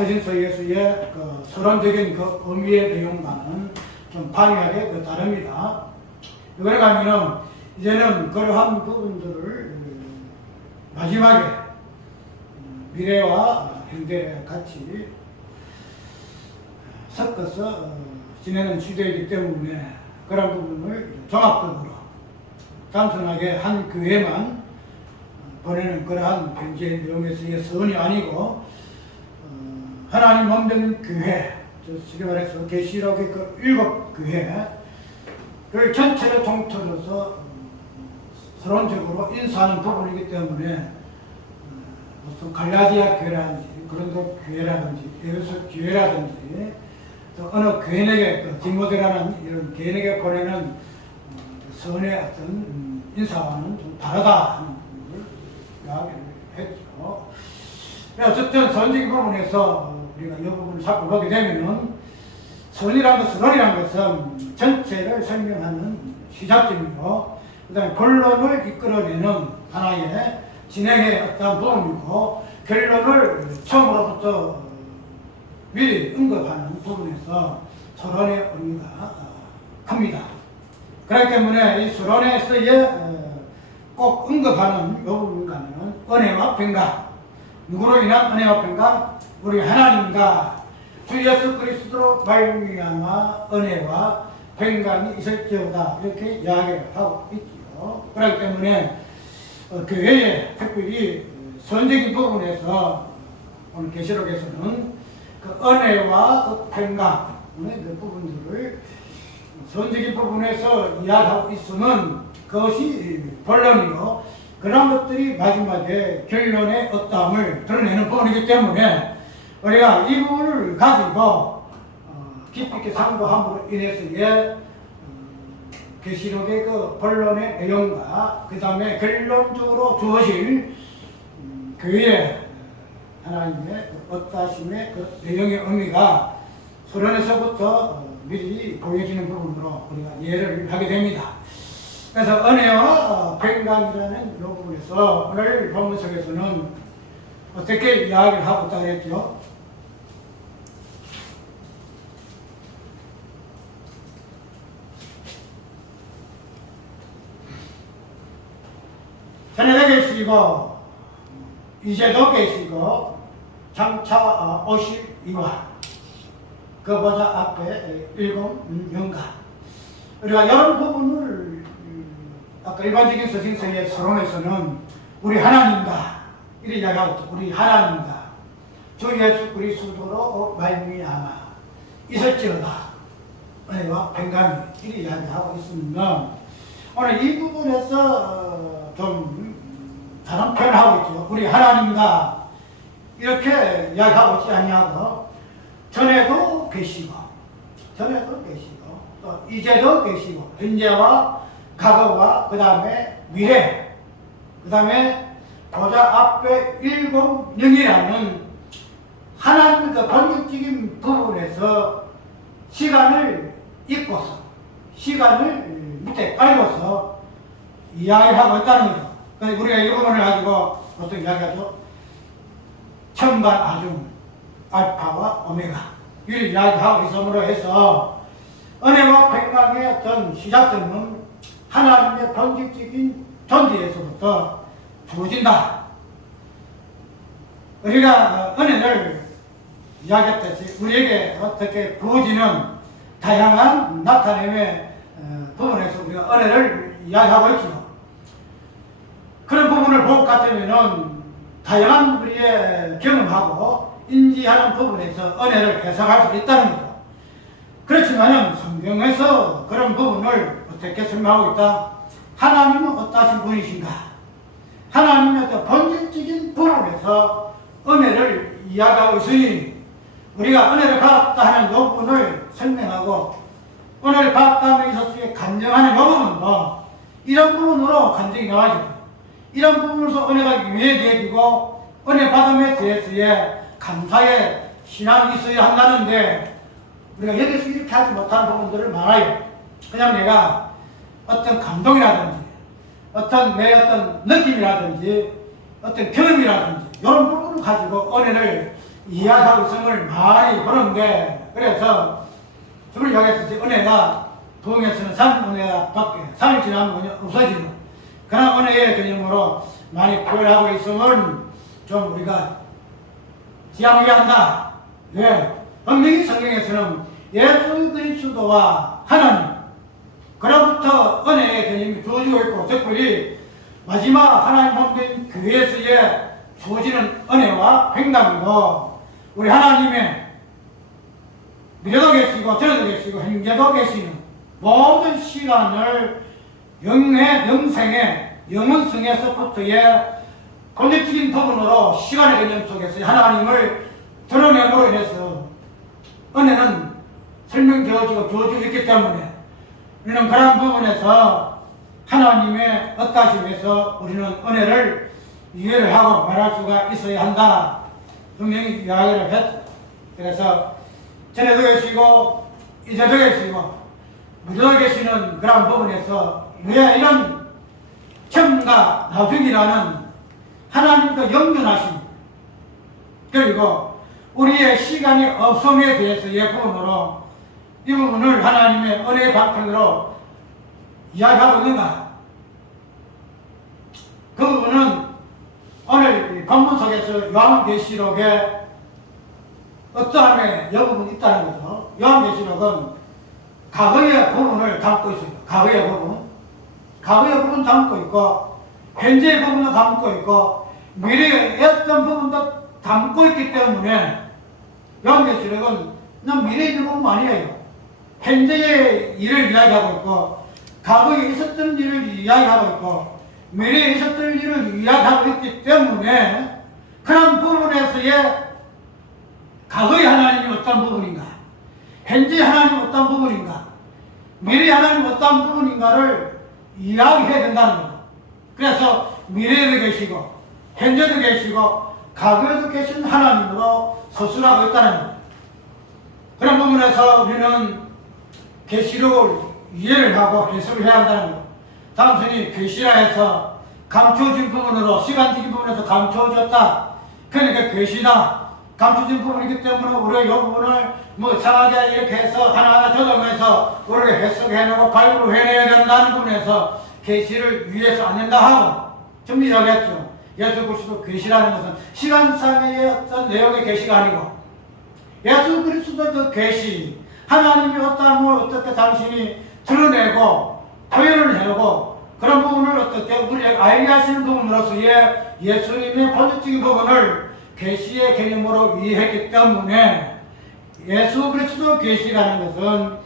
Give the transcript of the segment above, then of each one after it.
서신서 예수의 그 서론적인 그 의미의 내용과는 좀 방향하게 다릅니다. 왜 그러냐면은 이제는 그러한 부분들을 마지막에 미래와 현대에 같이 섞어서 지내는 시대이기 때문에 그런 부분을 종합적으로 단순하게 한 교회만 보내는 그러한 편지의 내용에서의 서원이 아니고 하나님 몸된 교회, 쉽게 말해서 계시록의 그 7교회를 전체를 통틀어서 서론적으로 인사하는 부분이기 때문에 무슨 갈라디아 교회라든지 고린도 교회라든지 에베소 교회라든지 또 어느 교인에게 그 디모데라는 이런 교인에게 보내는 서원의 어떤 인사와는 좀 다르다 하는 부분을 이야기를 했죠. 어쨌든 서원적인 부분에서 우리가 이 부분을 자꾸 보게 되면은 서론이라는 것은 전체를 설명하는 시작점이고 그 다음에 본론을 이끌어내는 하나의 진행의 어떤 부분이고 결론을 처음으로부터 미리 언급하는 부분에서 서론의 의미가 큽니다. 그렇기 때문에 이 서론에서의 꼭 언급하는 이 부분과는 은혜와 평강, 누구로 인한 은혜와 평강? 우리 하나님과 주 예수 그리스도로 말미암아 은혜와 평강이 있을지어다 이렇게 이야기를 하고 있지요. 그렇기 때문에 교회에 특별히 선적인 부분에서 오늘 계시록에서는 그 은혜와 그 평강의 그 부분들을 선적인 부분에서 이야기하고 있으면 그것이 본론이요. 그런 것들이 마지막에 결론의 어떠함을 드러내는 부분이기 때문에 우리가 이 부분을 가지고 깊이 있게 상고함으로 인해서의 계시록의 그 본론의 내용과 그 다음에 결론적으로 주어질 교회의 하나님의 어떠하심의 그 내용의 의미가 서론에서부터 미리 보여지는 부분으로 우리가 이해를 하게 됩니다. 그래서 은혜와 평강이라는 이 부분에서 오늘 본문 속에서는 어떻게 이야기를 하고 있다고 했죠? 전에도 계시고 이제도 계시고 장차 오시리와 그 보좌 앞에 일곱 영가 우리가 이런 부분을 아까 일반적인 서신서의 서론에서는 우리 하나님과 이렇게 이야기하고 있죠. 우리 하나님과 주 예수 그리스도로 말미암아 있을지어다 은혜와 평강이 이렇게 이야기하고 있으면 오늘 이 부분에서 좀 다른 표현을 하고 있죠. 우리 하나님과 이렇게 이야기하고 있지 않냐고 전에도 계시고 또 이제도 계시고 현재와 과거와 그 다음에 미래 그 다음에 보좌 앞에 일곱 영이라는 하나님의 그 본격적인 부분에서 시간을 잊고서 시간을 밑에 깔고서 이야기를 하고 있다는 거죠. 그래서 우리가 이 부분을 가지고 어떻게 이야기하죠? 천반 아중 알파와 오메가 이를 이야기하고 있음으로 해서 은혜와 평강의 어떤 시작점은 하나님의 본질적인 존재에서부터 주어진다. 우리가 은혜를 이야기했듯이 우리에게 어떻게 부어지는 다양한 나타냄의 부분에서 우리가 은혜를 이야기하고 있죠. 그런 부분을 볼 것 같으면은 다양한 우리의 경험하고 인지하는 부분에서 은혜를 해석할 수 있다는 거죠. 그렇지만은 성경에서 그런 부분을 어떻게 설명하고 있다? 하나님은 어떠하신 분이신가? 하나님의 어떤 본질적인 부분에서 은혜를 이야기하고 있으니 우리가 은혜를 받았다 하는 이 부분을 설명하고 은혜를 받았다는 있었기에 간증하는 이 부분도 이런 부분으로 간증이 나와지고 이런 부분에서 은혜가 유예되어지고 은혜 받음에 대해서의 감사의 신앙이 있어야 한다는데 우리가 여기서 이렇게 하지 못하는 부분들을 많아요. 그냥 내가 어떤 감동이라든지 어떤 내 어떤 느낌이라든지 어떤 경험이라든지 이런 부분을 가지고 은혜를 이야기하고 있음을 많이 보는데, 그래서 저를 이야기했듯이 은혜가 부흥에서는 3은혜가 밖에 3일 지나면 그냥 없어지는 그런 은혜의 개념으로 많이 표현하고 있음을 좀 우리가 지양해야 한다. 왜? 분명히 성경에서는 예수 그리스도와 하나님 그로부터 은혜의 개념이 주어지고 있고, 특별히 마지막 하나님 몸된 교회에서의 주어지는 은혜와 평강도 우리 하나님의 미래도 계시고 전에도 계시고 현재도 계시는 모든 시간을 영생의 영원성에서부터의 본질적인 부분으로 시간의 개념 속에서 하나님을 드러냄으로 인해서 은혜는 설명되어지고 주어지고 있기 때문에 우리는 그런 부분에서 하나님의 어떠하심에서 우리는 은혜를 이해를 하고 말할 수가 있어야 한다. 분명히 이야기를 했다. 그래서 전에도 계시고 이제도 계시고 미래도 계시는 그런 부분에서 왜 이런 처음과 나중이라는 하나님과 연결하심, 그리고 우리의 시간이 없음에 대해서의 부분으로 이 부분을 하나님의 은혜의 방편으로 이야기하고 있는가? 그 부분은 오늘 본문 속에서 요한계시록에 어떠함의 여부분이 있다는 거죠. 요한계시록은 과거의 부분을 담고 있어요. 과거의 부분 담고 있고, 현재의 부분도 담고 있고, 미래의 어떤 부분도 담고 있기 때문에 요한계시록은 그냥 미래에 있는 부분 아니에요. 현재의 일을 이야기하고 있고, 과거에 있었던 일을 이야기하고 있고, 미래에 있었던 일을 이야기하고 있기 때문에 그런 부분에서의 과거의 하나님이 어떤 부분인가, 현재 하나님이 어떤 부분인가, 미래 하나님이 어떤 부분인가를 이야기해야 된다는 거예요. 그래서 미래에도 계시고 현재도 계시고 과거에도 계신 하나님으로 서술하고 있다는 거예요. 그런 부분에서 우리는 계시록을 이해를 하고 해석을 해야 한다는 거예요. 단순히 계시라 해서 감춰진 부분으로, 시간적인 부분에서 감춰졌다, 그러니까 계시다, 감춰진 부분이기 때문에 우리가 이 부분을 뭐 이상하게 이렇게 해서 하나하나 적으면서 우리가 해석해내고 발굴을 해내야 된다는 부분에서 계시를 위해서 안 된다 하고 좀 이야기했죠. 예수 그리스도 계시라는 것은 시간상의 어떤 내용의 계시가 아니고 예수 그리스도 그 계시, 하나님이 어떠함을 어떻게 당신이 드러내고 표현을 해오고 그런 부분을 어떻게 우리에게 알게 하시는 부분으로서의 예수님의 본질적인 부분을 계시의 개념으로 이해했기 때문에 예수 그리스도 계시라는 것은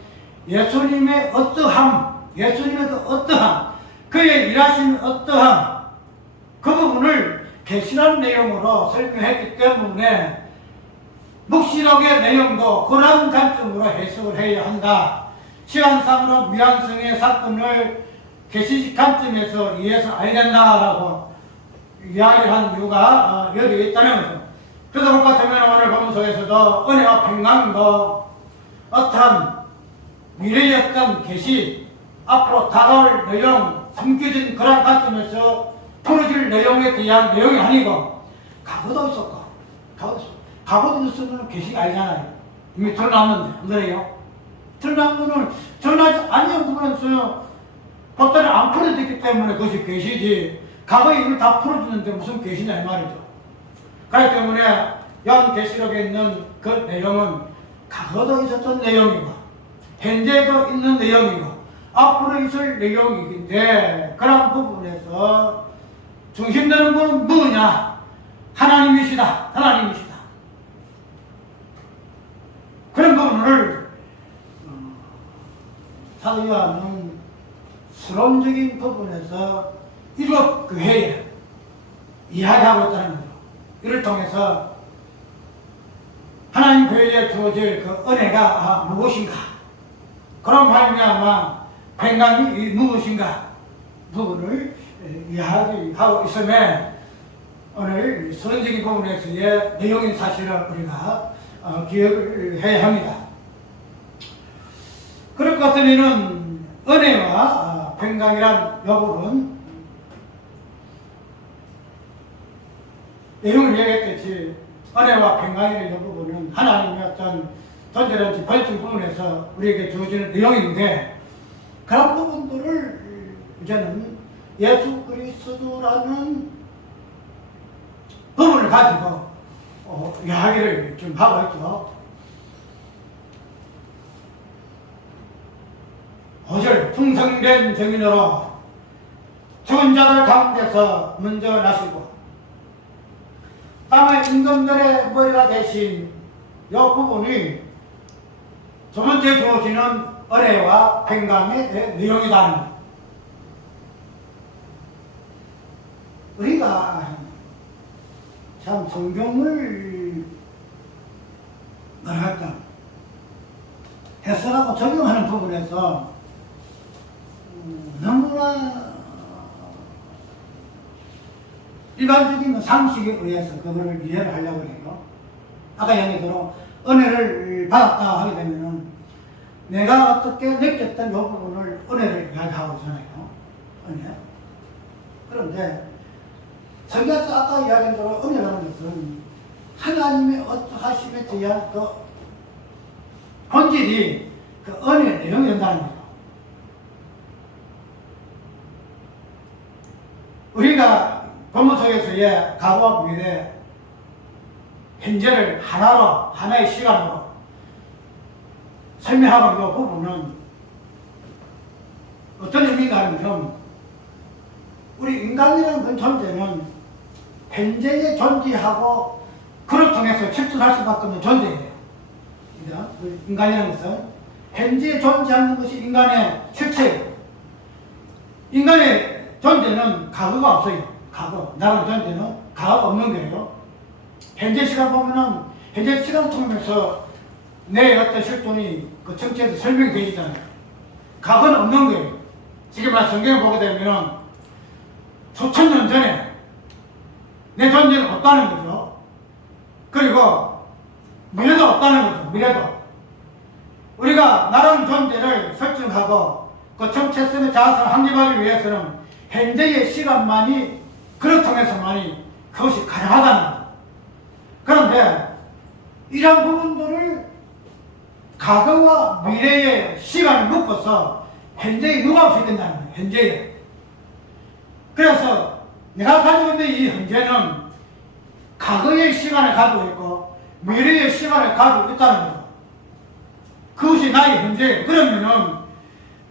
예수님의 어떠함, 예수님의 그 어떠함, 그의 일하신 어떠함, 그 부분을 계시라는 내용으로 설명했기 때문에 묵시록의 내용도 그런 관점으로 해석을 해야 한다. 시간상으로 미완성의 사건을 계시식 관점에서 이해해서 알야 된다라고 이야기를 한 이유가 여기에 있다는 거죠. 그래서 볼 것 같으면 오늘 본문 속에서도 은혜와 평강도 어떠한 미래의 어떤 계시, 앞으로 다가올 내용, 숨겨진 그런 관점에서 풀어질 내용에 대한 내용이 아니고 과거도 있었고 과거도 있었으면 계시가 아니잖아요. 이미 드러났는데 안 그래요? 드러난 거는 드러나지 아니한 부분에서 보따리 안 풀어졌기 때문에 그것이 계시지, 과거에 이미 다 풀어졌는데 무슨 계시냐 이 말이죠. 그렇기 때문에 요한계시록에 있는 그 내용은 과거도 있었던 내용이고 현재도 있는 내용이고 앞으로 있을 내용이긴데, 그런 부분에서 중심되는 것은 뭐냐? 하나님이시다. 그런 부분을 사도 요한은 수론적인 부분에서 일곱 교회에 이야기하고 있다는 거죠. 이를 통해서 하나님 교회에 주어질 그 은혜가 무엇인가, 그런 말미암아 평강이 무엇인가 부분을 이야기하고 있음에 오늘 수론적인 부분에서의 내용인 사실을 우리가 기억을 해야 합니다. 그럴 것 같으면 은혜와 평강이란 여부는 내용을 얘기했듯이 은혜와 평강의 부분은 하나님의 어떤 존재라든지 본질 부분에서 우리에게 주어지는 내용인데, 그런 부분들을 이제는 예수 그리스도라는 부분을 가지고 이야기를 좀 하고 있죠. 5절, 풍성된 증인으로 죽은 자들 가운데서 먼저 나시고 땅의 임금들의 머리가 되신 이 부분이 두 번째 주어지는 은혜와 평강의 내용이라는 것. 우리가 참 성경을 뭐랄까 해석하고 적용하는 부분에서 너무나 일반적인 상식에 의해서 그거를 이해를 하려고 해요. 아까 얘기대로 은혜를 받았다 하게 되면은 내가 어떻게 느꼈던 이 부분을 은혜를 이야기하고 있잖아요. 은혜. 그런데 성경에서 아까 이야기한 대로 은혜라는 것은 하나님의 어떠하심에 대한 그 본질이 그 은혜의 내용이 된다는 거죠. 우리가 본문 속에서의 과거와 미래, 현재를 하나로, 하나의 시간으로 설명하고 이 부분은 어떤 의미가 하면, 우리 인간이라는 존재는 현재에 존재하고 그를 통해서 실존할 수밖에 없는 존재예요. 인간이라는 것은 현재에 존재하는 것이 인간의 실체예요. 인간의 존재는 과거가 없어요. 과거, 나라는 존재는 과거가 없는 거예요. 현재 시간 보면은 현재 시간 통해서 내 어떤 실존이 그 정체에서 설명이 되잖아요. 과거는 없는 거예요. 지금 성경을 보게 되면은 수천 년 전에 내 존재는 없다는 거죠. 그리고 미래도 없다는 거죠. 미래도. 우리가 나라는 존재를 설정하고 그 정체성의 자아성을 확립하기 위해서는 현재의 시간만이, 그를 통해서만이 그것이 가능하다는 거죠. 그런데 이런 부분들을 과거와 미래의 시간을 묶어서 현재에 누가 없이 된다는 거예요. 현재에. 그래서 내가 가지고 있는 이 현재는 과거의 시간을 가지고 있고 미래의 시간을 가지고 있다는 거죠. 그것이 나의 현재예요. 그러면은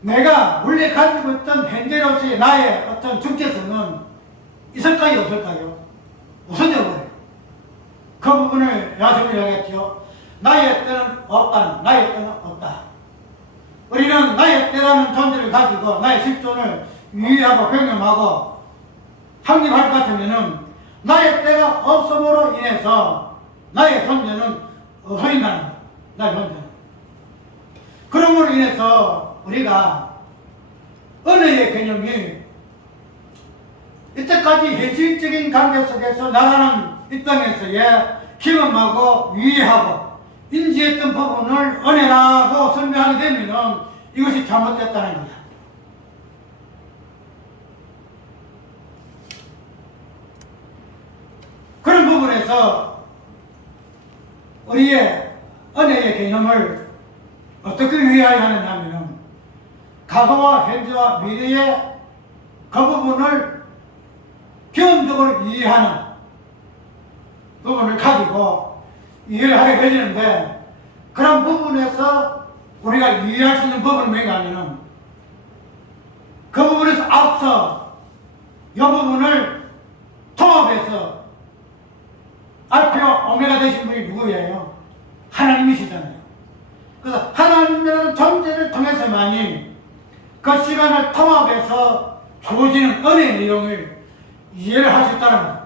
내가 원래 가지고 있던 현재로서의 나의 어떤 정체성은 있을까요? 없을까요? 없어져 버려요. 그 부분을 내가 지금 이야기했죠. 나의 때는 없다. 나의 때는 없다. 우리는 나의 때라는 존재를 가지고 나의 실존을 유의하고 경험하고 확립할 것 같으면은 나의 때가 없음으로 인해서 나의 존재는 없어진다는 거예요. 나의 존재는. 그러므로 인해서 우리가 은혜의 개념이 이때까지 현실적인 관계 속에서 나라는 이 땅에서의 경험하고 유의하고 인지했던 부분을 은혜라고 설명하게 되면은 이것이 잘못됐다는 거야. 그런 부분에서 우리의 은혜의 개념을 어떻게 유의해야 하느냐 하면은 과거와 현재와 미래의 그 부분을 경험적으로 이해하는 부분을 가지고 이해를 하게 되지는데, 그런 부분에서 우리가 이해할 수 있는 부분은 뭔가 하면은 그 부분에서 앞서 이 부분을 통합해서 알파와 오메가 되신 분이 누구예요? 하나님이시잖아요. 그래서 하나님이라는 존재를 통해서만이 그 시간을 통합해서 주어지는 은혜의 내용을 이해를 할 수 있다는 거예요.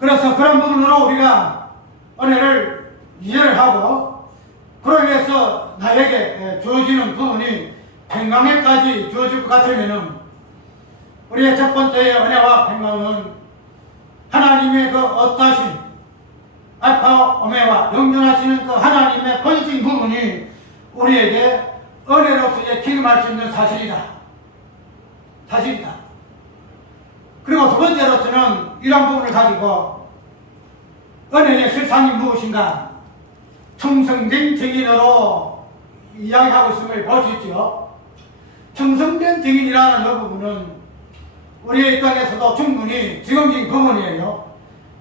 그래서 그런 부분으로 우리가 은혜를 이해를 하고, 그러기 위해서 나에게 주어지는 부분이 평강에까지 주어질 것 같으면은 우리의 첫 번째 은혜와 평강은 하나님의 그 어떠하신 알파 오메가 영존하시는 그 하나님의 본질적인 부분이 우리에게 은혜로서의 경험할 수 있는 사실이다. 사실이다. 그리고 두 번째로서는 이런 부분을 가지고 은혜의 실상이 무엇인가 청성된 증인으로 이야기하고 있음을 볼 수 있죠. 청성된 증인이라는 이 부분은 우리의 입장에서도 충분히 지금적인 부분이에요.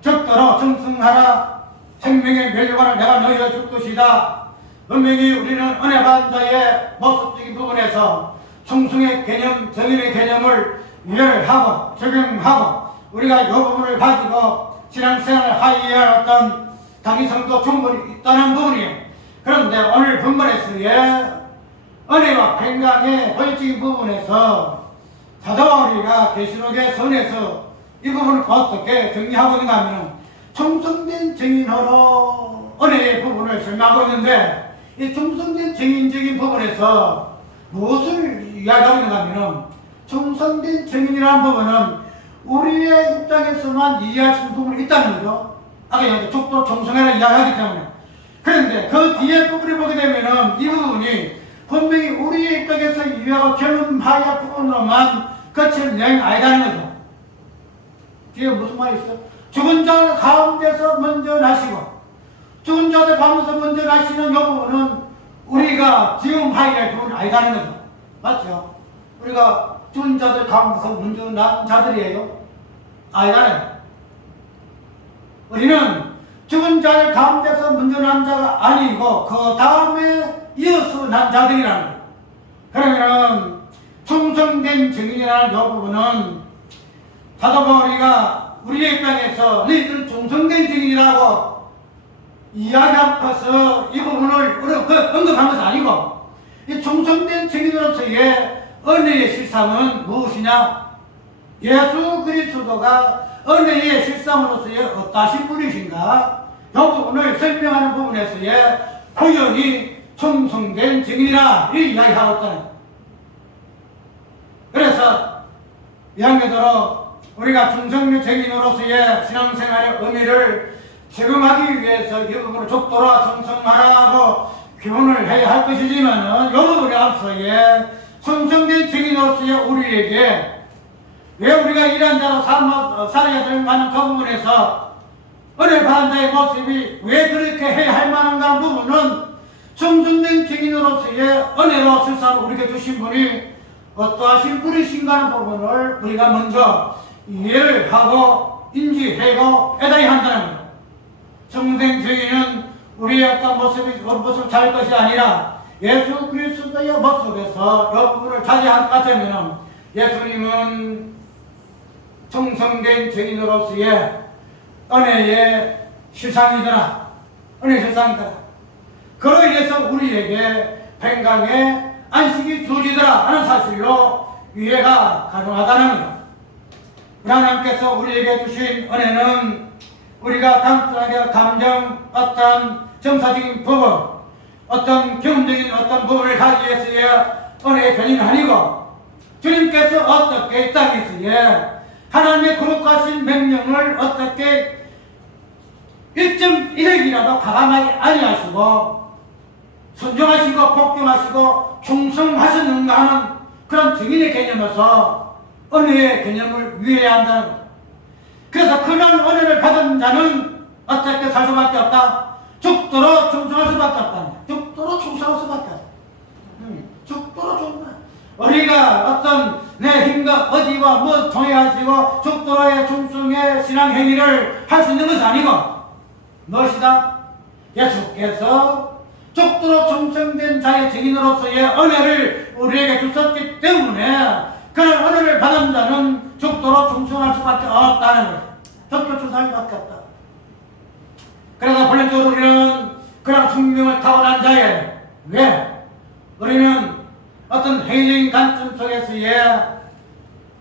적더러 청성하라 생명의 멸류관을 내가 너희에 줄 것이다. 분명히 우리는 은혜 받은 자의 모습적인 부분에서 청성의 개념, 정인의 개념을 이해를 하고 적용하고 우리가 이 부분을 가지고 신앙생활을 하기 위한 어떤 당위성도 충분히 있다는 부분이에요. 그런데 오늘 본문에서의 은혜와 평강의 본질적인 부분에서 사도 바울이가 계시록의 선에서 이 부분을 어떻게 정리하고 있는가 하면 충성된 증인으로 은혜의 부분을 설명하고 있는데 이 충성된 증인적인 부분에서 무엇을 이야기하고 있는가 하면 충성된 증인이라는 부분은 우리의 입장에서만 이해할 수 있는 부분이 있다는 거죠. 아까 여기 족도 충성해라 이야기하기 때문에. 그런데 그 뒤에 부분을 보게 되면은 이 부분이 분명히 우리의 입장에서 이해하고 경험하야 부분으로만 끝을 내는 아니다는 거죠. 뒤에 무슨 말이 있어요? 죽은 자 가운데서 먼저 나시고 죽은 자들 가운데서 먼저 나시는 이 부분은 우리가 지금 하야 할 부분이 아니다는 거죠. 맞죠? 우리가 죽은 자들 가운데서 먼저 난 자들이에요? 아니잖아요. 우리는 죽은 자들 가운데서 먼저 난 자가 아니고 그 다음에 이어서 난 자들이라는 거예요. 그러면 충성된 증인이라는 이 부분은 사도 바울이가 우리의 입장에서 너희들은 충성된 증인이라고 이야기하면서 이 부분을 언급한 것은 아니고 이 충성된 증인으로서의 은혜의 실상은 무엇이냐? 예수 그리스도가 은혜의 실상으로서의 어떠신 분이신가? 이 부분을 설명하는 부분에서의 표현이 충성된 증인이라 이 이야기하고 있다는 거예요. 그래서 이학년으로 우리가 충성된 증인으로서의 신앙생활의 의미를 적용하기 위해서 이 부분을 족도라 충성하라고 교훈을 해야 할 것이지만은 이 부분에 앞서의 충성된 증인으로서의 우리에게 왜 우리가 일한 자로 살아야 되는가 하는 그 부분에서 은혜 받은 자의 모습이 왜 그렇게 해야 할 만한가 하는 부분은 충성된 증인으로서의 은혜로 실사로 우리에게 주신 분이 어떠하신 분이신가 하는 부분을 우리가 먼저 이해를 하고 인지하고 깨달아야 한다는 거예요. 충성된 증인은 우리의 어떤 모습을 찾을 것이 아니라 예수 그리스도의 모습에서 이 부분을 차지할 것 같으면 예수님은 충성된 증인으로서의 은혜의 실상이더라. 은혜의 실상이더라. 그로 인해서 우리에게 평강의 안식이 주어지더라 하는 사실로 이해가 가능하다는 거죠. 하나님께서 우리에게 주신 은혜는 우리가 단순하게 감정, 어떤 정서적인 부분, 어떤 경험적인 어떤 부분을 가지기 위해서의 은혜의 편의는 아니고 주님께서 어떻게 이 땅에서의 하나님의 거룩하신 명령을 어떻게 일점 이력이라도 가감하지 아니하시고 순종하시고 복종하시고 충성하셨는가 하는 그런 증인의 개념에서 은혜의 개념을 위해야 한다는 거예요. 그래서 그런 은혜를 받은 자는 어떻게 살 수밖에 없다? 죽도록 충성할 수밖에 없다. 죽도록 충성할 수밖에 없다. 죽도록 충성. 우리가 어떤 내 힘과 의지와 뭐 통해가지고 죽도록의 충성의 신앙 행위를 할 수 있는 것은 아니고 무엇이다? 예수께서 죽도록 충성된 자의 증인으로서의 은혜를 우리에게 주셨기 때문에 그런 은혜를 받은 자는 죽도록 충성할 수밖에 없다는 거예요. 죽도록 충성할 수밖에 없다. 그래서 본래적으로 우리는 그런 숙명을 타고난 자에 왜? 우리는 어떤 행위적인 관점 속에서의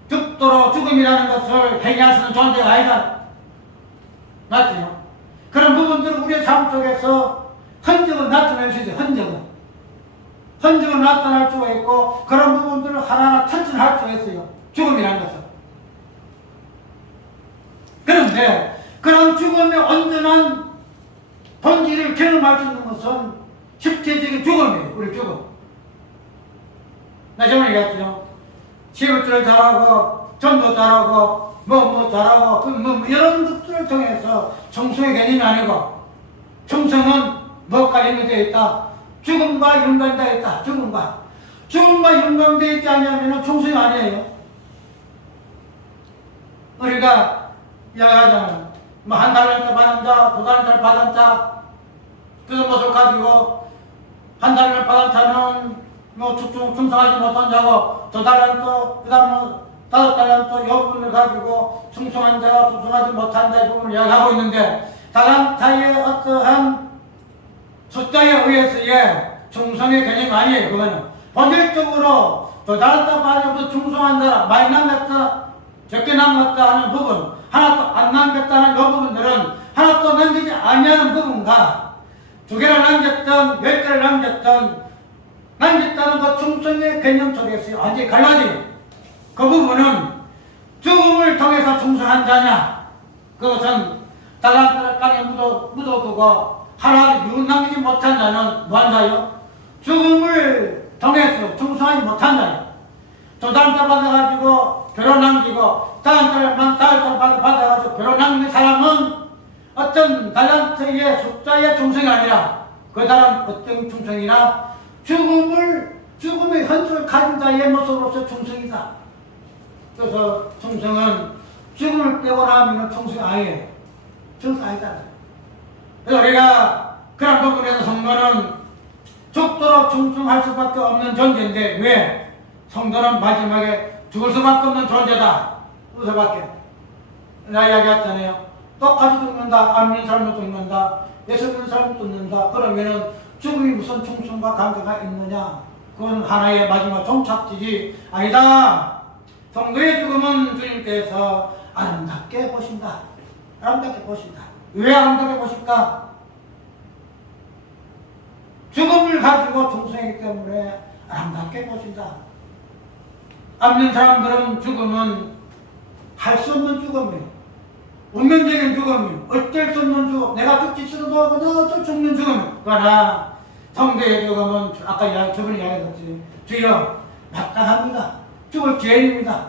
죽도록 죽음이라는 것을 행위할 수 있는 존재가 아니다. 맞지요? 그런 부분들은 우리의 삶 속에서 흔적을 나타낼 수 있어요. 흔적을 나타날 수가 있고 그런 부분들을 하나하나 터치할 수가 있어요. 죽음이라는 것은. 그런데 그런 죽음의 온전한 본질을 경험할 수 있는 것은 실제적인 죽음이에요. 우리 죽음. 나 저번에 얘기했죠. 시골질을 잘하고 전도 잘하고 잘하고, 이런 것들을 통해서 청소의 개념이 아니고, 청소는 뭐가 연결되어 있다? 죽음과 연관되어 있다. 죽음과 연관되어 있지 않으면 청소가 아니에요. 우리가 이야기하자면, 한 달란트 받은 자, 두 달란트 받은 자, 그 것을 가지고, 한 달란트 받은 자는 충성하지 못한 자고, 두 달란트, 그 다음에 5달란트, 이 부분을 가지고 충성한 자와 충성하지 못한 자의 부분을 이야기하고 있는데, 달란트의 어떠한 숫자에 의해서의 충성의 개념이 아니에요. 그거는 본질적으로 두 달란트 받은 충성한 자, 많이 남겼다, 적게 남겼다 하는 부분, 하나도 안 남겼다는 이 부분들은 하나도 남기지 아니하는 부분과 2개를 남겼던 10개를 남겼다는 그 충성의 개념 속에서 완전히 갈라져요. 그 부분은 죽음을 통해서 충성한 자냐, 그것은 달란트를 땅에 묻어두고 하나를 유 남기지 못한 자는 무한자요. 죽음을 통해서 충성하지 못한 자요. 두 달란트 받아가지고 별로 남기고, 다음 달 받아가지고 별로 남긴 사람은 어떤 달란트의 숫자의 충성이 아니라 그 다른 어떤 충성이나 죽음의 헌주를 가진 자의 모습으로서 충성이다. 그래서 충성은 죽음을 빼고 나면 충성이 아니에요. 충성 아니다. 그래서 우리가 그런 부분에서 성도는 죽도록 충성할 수밖에 없는 존재인데, 왜? 성도는 마지막에 죽을 수밖에 없는 존재다. 그 수밖에. 내가 이야기했잖아요. 똑같이 죽는다. 안 믿는 사람도 죽는다. 예수 믿는 사람도 죽는다. 그러면은 죽음이 무슨 충성과 관계가 있느냐? 그건 하나의 마지막 종착지지 아니다. 성도의 죽음은 주님께서 아름답게 보신다. 아름답게 보신다. 왜 아름답게 보실까? 죽음을 가지고 충성했기 때문에 아름답게 보신다. 안 믿는 사람들은 죽음은 할 수 없는 죽음이에요. 운명적인 죽음이에요. 어쩔 수 없는 죽음. 내가 죽기 싫어도 어쩔 수 없는 죽음. 그러나 성도의 죽음은 아까 저번에 이야기했지. 주여 마땅합니다. 죽을 죄인입니다.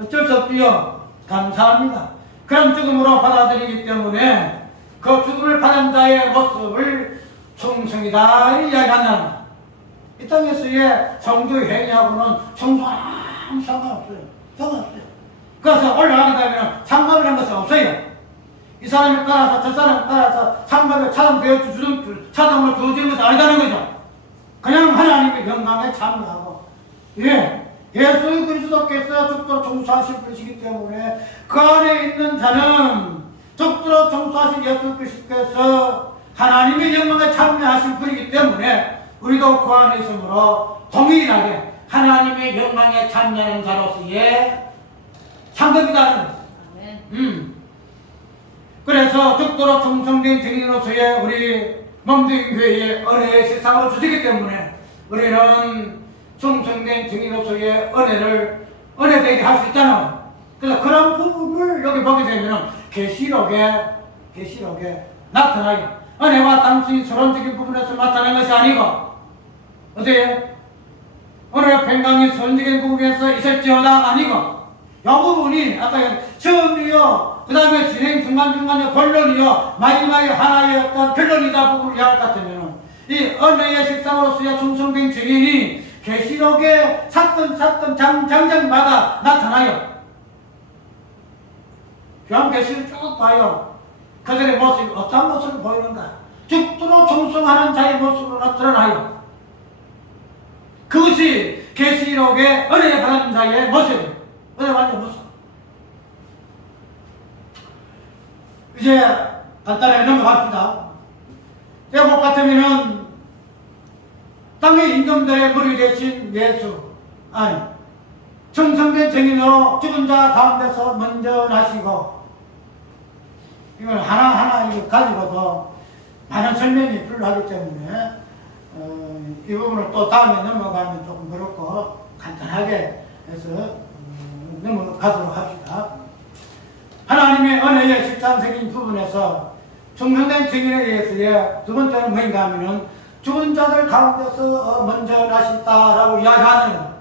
어쩔 수 없지요. 감사합니다. 그런 죽음으로 받아들이기 때문에 그 죽음을 받은 자의 모습을 충성이다 이야기한다는 거예요. 이 땅에서의 성도의 행위하고는 충성은 상관없어요. 상관없어요. 그래서 올라가게 되면 상관이라는 것은 없어요. 이 사람에 따라서 저 사람에 따라서 상관을 차단으로 주어지는 것은 아니다는 거죠. 그냥 하나님의 영광에 참여하고, 예수 그리스도께서 죽도록 종수하신 분이시기 때문에 그 안에 있는 자는 죽도록 종수하신 예수 그리스도께서 하나님의 영광에 참여하신 분이기 때문에 우리도 그 안에 있으므로 동일하게 하나님의 영광에 참여하는 자로서의 상급이라는 거예요. 그래서 죽도록 충성된 증인으로서의 우리 몸뚱교회의 은혜의 세상으로 주시기 때문에 우리는 충성된 증인으로서의 은혜되게 할 수 있다는 거예요. 그래서 그런 부분을 여기 보게 되면 계시록에 나타나요. 은혜와 당신이 서론적인 부분에서 나타난 것이 아니고, 어때요? 은혜와 평강이 서론적인 부분에서 있을지어다 아니고, 이 부분이 아까 처음이요, 그 다음에 진행 중간중간에 본론이요, 마지막에 하나의 어떤 결론이다 부분을 이야기할 것 같으면 이 은혜의 실상으로서의 충성된 증인이 계시록의 사건 장장마다 나타나요. 요한계시를 쭉 봐요. 그들의 모습이 어떤 모습을 보이는가? 죽도록 충성하는 자의 모습으로 드러나요. 그것이 계시록의 은혜 받는 자의 모습이에요. 은혜 받는 모습. 이제 간단하게 넘어갑시다. 제목 같으면은 땅의 임금들의 머리 대신 예수, 아니 충성된 증인으로 죽은 자 가운데서 먼저 나시고, 이걸 하나하나 가지고도 많은 설명이 필요하기 때문에 이 부분을 또 다음에 넘어가면 조금 그렇고 간단하게 해서 넘어가도록 합시다. 하나님의 은혜의 실상적인 부분에서 충성된 증인에 의해서의 두 번째는 뭔가 하면은 죽은 자들 가운데서 먼저 나셨다라고 이야기하는 거예요.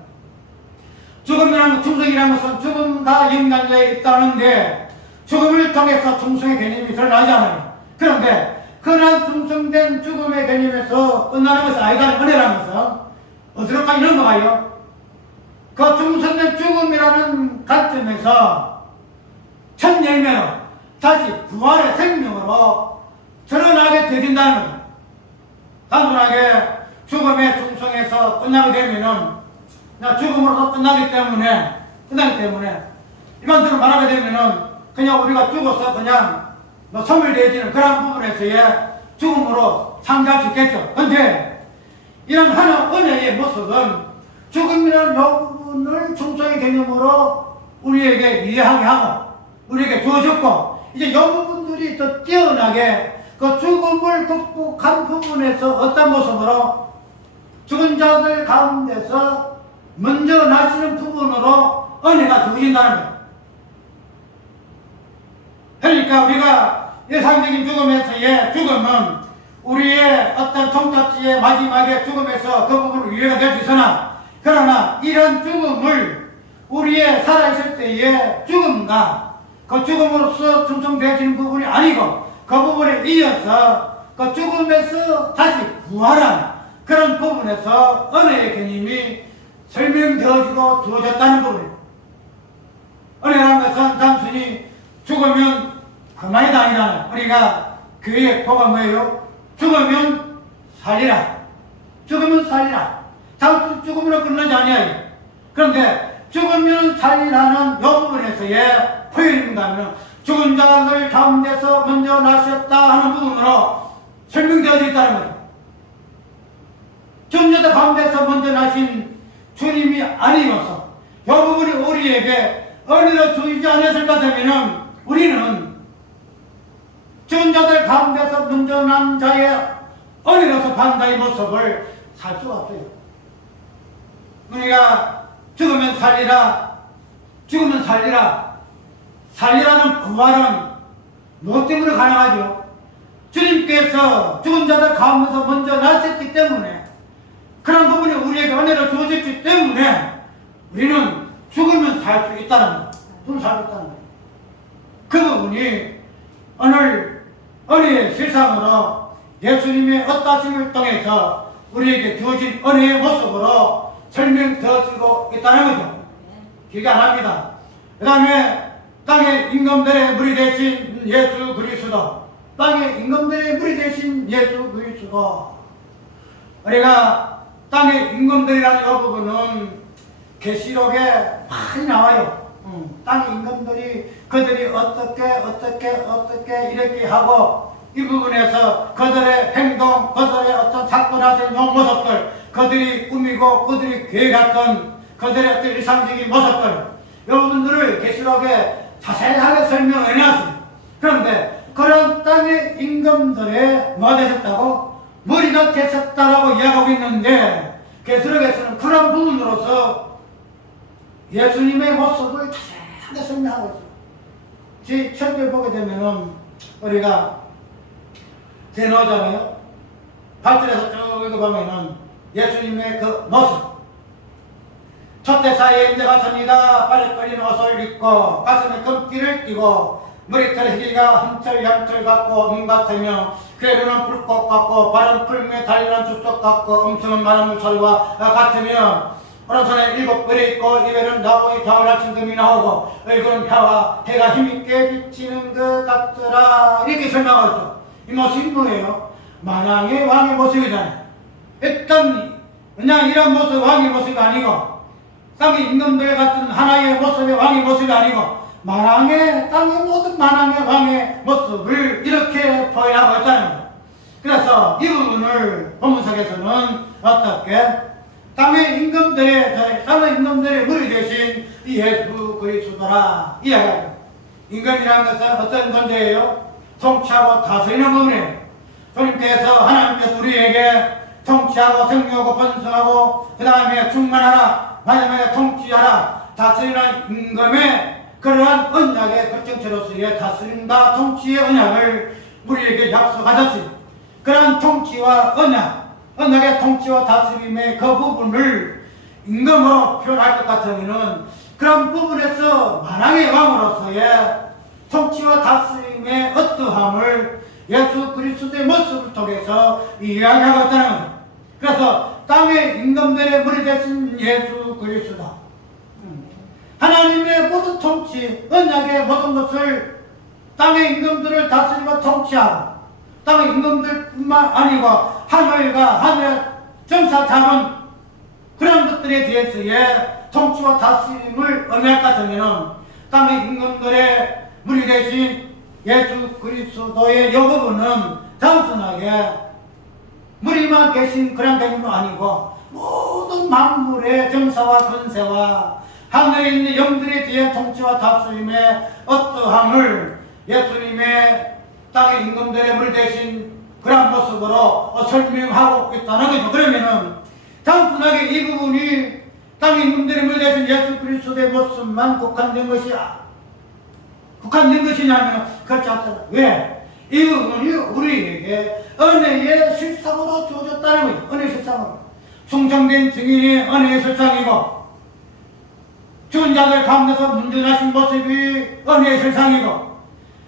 죽음이라는 중생이라는 것은 죽음과 연관되어 있다는데 죽음을 통해서 중생의 개념이 드러나잖아요. 그런데 그러한 중생된 죽음의 개념에서 끝나는 것은 아니다는 은혜라는 것은 어디로까지 넘어가요? 그 중생된 죽음이라는 관점에서 첫 열매로 다시 부활의 생명으로 드러나게 되어진다는 거예요. 단순하게 죽음의 중성에서 끝나게 되면은 그냥 죽음으로서 끝나기 때문에 일반적으로 말하게 되면은 그냥 우리가 죽어서 그냥 소멸되어지는 그런 부분에서의 죽음으로 상대할 수 있겠죠. 근데 이런 하나의 은혜의 모습은 죽음이라는 요 부분을 중성의 개념으로 우리에게 이해하게 하고 우리에게 주어졌고 이제 이 부분들이 더 뛰어나게 그 죽음을 극복한 부분에서 어떤 모습으로 죽은 자들 가운데서 먼저 나시는 부분으로 은혜가 주어진다는 거예요. 그러니까 우리가 일상적인 죽음에서의 죽음은 우리의 어떤 종착지의 마지막에 죽음에서 그 부분을 이해가 될 수 있으나 그러나 이런 죽음을 우리의 살아있을 때의 죽음과 그 죽음으로서 충성되어지는 부분이 아니고 그 부분에 이어서 그 죽음에서 다시 부활한 그런 부분에서 은혜의 개념이 설명되어지고 주어졌다는 부분이에요. 은혜라는 것은 단순히 죽으면 그만이 아니잖아요. 우리가 교회의 보가 뭐예요? 죽으면 살리라. 죽으면 살리라. 단순히 죽음으로 끝나지 아니에요. 그런데 죽으면 살리라는 이 부분에서의 표현인가하면 죽은 자들 가운데서 먼저 나셨다 하는 부분으로 설명되어져 있다는 거예요. 죽은 자들 가운데서 먼저 나신 주님이 아니어서 이 부분이 우리에게 은혜로 주이지 않았을 것 같으면 우리는 죽은 자들 가운데서 먼저 난 자의 은혜로서 반자의 모습을 살 수가 없어요. 우리가 죽으면 살리라, 죽으면 살리라. 살리라는 부활은 무엇 때문에 가능하죠? 주님께서 죽은 자들 가운데서 먼저 나셨기 때문에 그런 부분이 우리에게 은혜로 주어졌기 때문에 우리는 죽으면 살 수 있다는 거예요. 죽으면 살 수 있다는 거예요. 그 부분이 오늘 은혜의 실상으로 예수님의 어떠하심을 통해서 우리에게 주어진 은혜의 모습으로 설명되어지고 있다는 거죠. 기가 안 합니다. 그 다음에 땅의 임금들의 물이 되신 예수 그리스도, 땅의 임금들의 물이 되신 예수 그리스도. 우리가 땅의 임금들이라는 이 부분은 계시록에 많이 나와요. 땅의 임금들이 그들이 어떻게 이렇게 하고 이 부분에서 그들의 행동, 그들의 어떤 사건화된 요 모습들, 그들이 꾸미고 그들이 계획했던 그들의 어떤 일상적인 모습들, 이 부분들을 계시록에 자세하게 설명해 놨습니다. 그런데 그런 땅의 임금들의 뭐가 되셨다고? 머리가 되셨다라고 이야기하고 있는데 계시록에서는 그런 부분으로서 예수님의 모습을 자세하게 설명하고 있어요. 제 책을 보게 되면은 우리가 대노잖아요. 8절에서 쭉 읽어보면은 예수님의 그 모습. 첫대사에 인자가 섭니다. 발에 끌린 옷을 입고 가슴에 금띠를 띠고 머리털 희가 한철 양철 같고 민 같으며 그의 눈은 불꽃 같고 발은 풀무에 달리는 주석 같고 엄청난 바람 소리와 같으며 오른손에 7뿔이 있고 입에는 나무의 겨울날 진금이 나오고 얼굴은 혀와 해가 힘있게 비치는 것 같더라. 이렇게 설명하고 있죠. 이 모습이 뭐예요? 만왕의 왕의 모습이잖아요. 일단 그냥 이런 모습 왕의 모습이 아니고 땅의 임금들 같은 하나의 모습의 왕의 모습이 아니고 만왕의 땅의 모든 만왕의 왕의 모습을 이렇게 표현하고 있다는 거예요. 그래서 이 부분을 본문석에서는 어떻게 땅의 임금들의 물이 되신 이 예수 그리스도라 이야기합니다. 임금이라는 것은 어떤 존재예요? 통치하고 다스리는 부분이에요. 주님께서 하나님께서 우리에게 통치하고 생명하고 번성하고 그 다음에 충만하라 마지막에 통치하라 다스리는 임금의 그러한 언약의 결정체로서의 다스림과 통치의 언약을 우리에게 약속하셨습니다. 그러한 통치와 언약의 통치와 다스림의 그 부분을 임금으로 표현할 것 같으면은 그런 부분에서 만왕의 왕으로서의 통치와 다스림의 어떠함을 예수 그리스도의 모습을 통해서 이야기하고 있다는 겁니다. 그래서 땅의 임금들의 머리 되신 예수 그리스도다. 하나님의 모든 통치, 언약의 모든 것을 땅의 임금들을 다스리고 통치하고 땅의 임금들뿐만 아니고 하늘과 하늘 정사 자문 그런 것들에 대해서의 통치와 다스림을 의미할 것 같으면 땅의 임금들의 무리 대신 예수 그리스도의 이 부분은 단순하게 무리만 계신 그런 개념도 아니고 모든 만물의 정사와 권세와 하늘에 있는 영들에 대한 통치와 다스림의 어떠함을 예수님의 땅의 임금들의 무리 대신 그런 모습으로 설명하고 있다는 거죠. 그러면은 단순하게 이 부분이 땅의 임금들의 무리 대신 예수 그리스도의 모습만 국한된 것이야. 국한된 것이냐면 그렇지 않잖아. 왜? 이 부분이 우리에게 은혜의 실상으로 주어졌다는 거예요. 은혜의 실상으로. 충성된 증인의 은혜의 실상이고 죽은 자들 가운데서 문전하신 모습이 은혜의 실상이고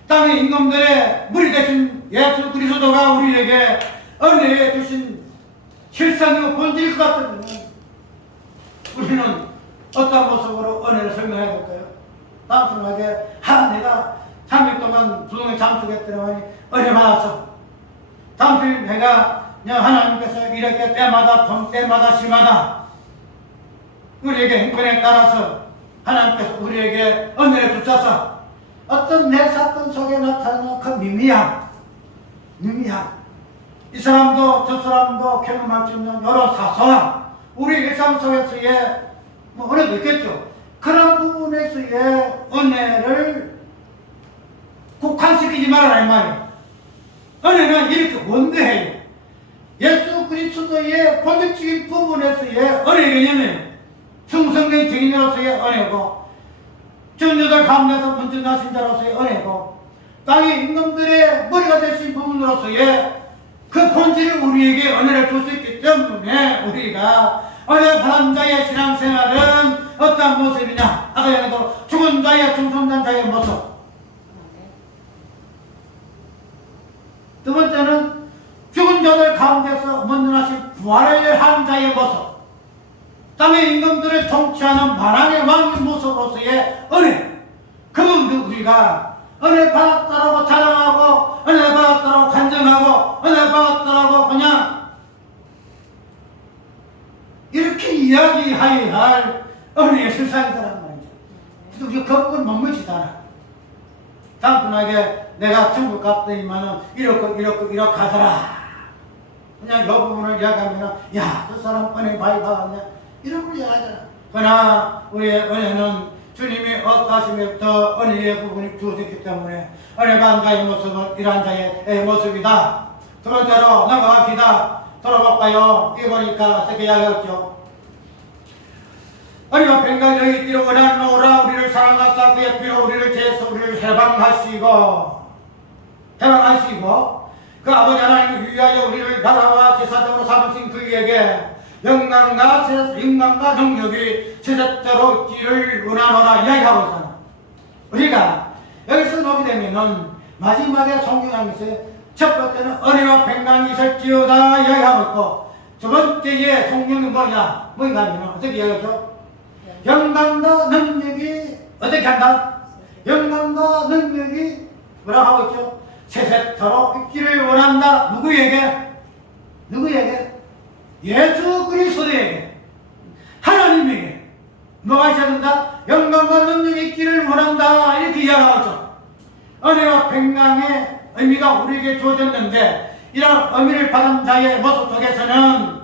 땅의 임금들의 무리 되신 예수 그리스도가 우리에게 은혜에 주신 실상이고 본질일 것 같으면 우리는 어떤 모습으로 은혜를 설명해야 될까요? 단순하게 내가 3일 동안 부흥에 참석했더니 은혜 받았어. 다음 주 내가 하나님께서 이렇게 때마다 시마다 우리에게 행편에 따라서 하나님께서 우리에게 은혜를 주셔서 어떤 내 사건 속에 나타나는 그 미미함 이 사람도 저 사람도 경험할 수 있는 여러 사소한 우리 일상 속에서의 은혜도 있겠죠. 그런 부분에서의 은혜를 국한시키지 말아라 이 말이에요. 은혜는 이렇게 원대해요. 예수 그리스도의 본질적인 부분에서의 은혜 개념이에요. 충성된 증인으로서의 은혜고 전녀들 가운데서 문전하신 자로서의 은혜고 땅의 임금들의 머리가 되신 부분으로서의 그 본질을 우리에게 은혜를 줄 수 있기 때문에 우리가 은혜 받은 자의 신앙생활은 어떠한 모습이냐? 아까 얘기도 죽은 자의 충성된 자의 모습. 두 번째는 죽은 자들 가운데서 문전하신 부활을 한 자의 모습. 땅의 임금들을 통치하는 만왕의 왕의 모습으로서의 은혜. 그 부분도 우리가 은혜 받았다라고 자랑하고 은혜 받았다라고 간증하고 은혜 받았다라고 그냥 이렇게 이야기해야 할 은혜의 실상이라는 말이죠. 그래서 우리가 그 부분 머물지도 않아. 단순하게 내가 천국 갔더니만은 이렇게 하더라. 그냥 이 부분을 이야기하면은 야, 저 사람 은혜 많이 받았네. 이런 걸 이야기하잖아. 그러나 우리의 은혜는 주님이 어떠하시면부터 은혜의 부분이 주어졌기 때문에 은혜 받은 자의 모습은 이러한 자의 모습이다. 두 번째로 넘어갑시다. 돌아볼까요? 이거 보니까 어떻게 이야기했죠? 은혜와 평강이 너희 있기를 원하노라. 우리를 사랑하사 그의 피로 우리를 제해서 우리를 해방하시고 그 아버지 하나님을 위하여 우리를 나라와 제사장으로 삼으신 그에게 영광과 능력이 제자대로 있기를 원하노라 이야기하고 있잖아. 우리가 여기서 보게 되면은 마지막에 성경하면서 첫 번째는 은혜와 평강이 있을지어다 이야기하고 있고 두 번째에 성경은 뭐냐? 뭐냐 하면 어떻게 이야기하죠? 영광과 능력이 어떻게 한다? 영광과 능력이 뭐라고 하고 있죠? 세세토록 있기를 원한다. 누구에게? 예수 그리스도에게, 하나님에게 뭐가 있어야 된다? 영광과 능력이 있기를 원한다. 이렇게 이야기하고 있죠. 은혜와 평강의 의미가 우리에게 주어졌는데 이런 의미를 받은 자의 모습 속에서는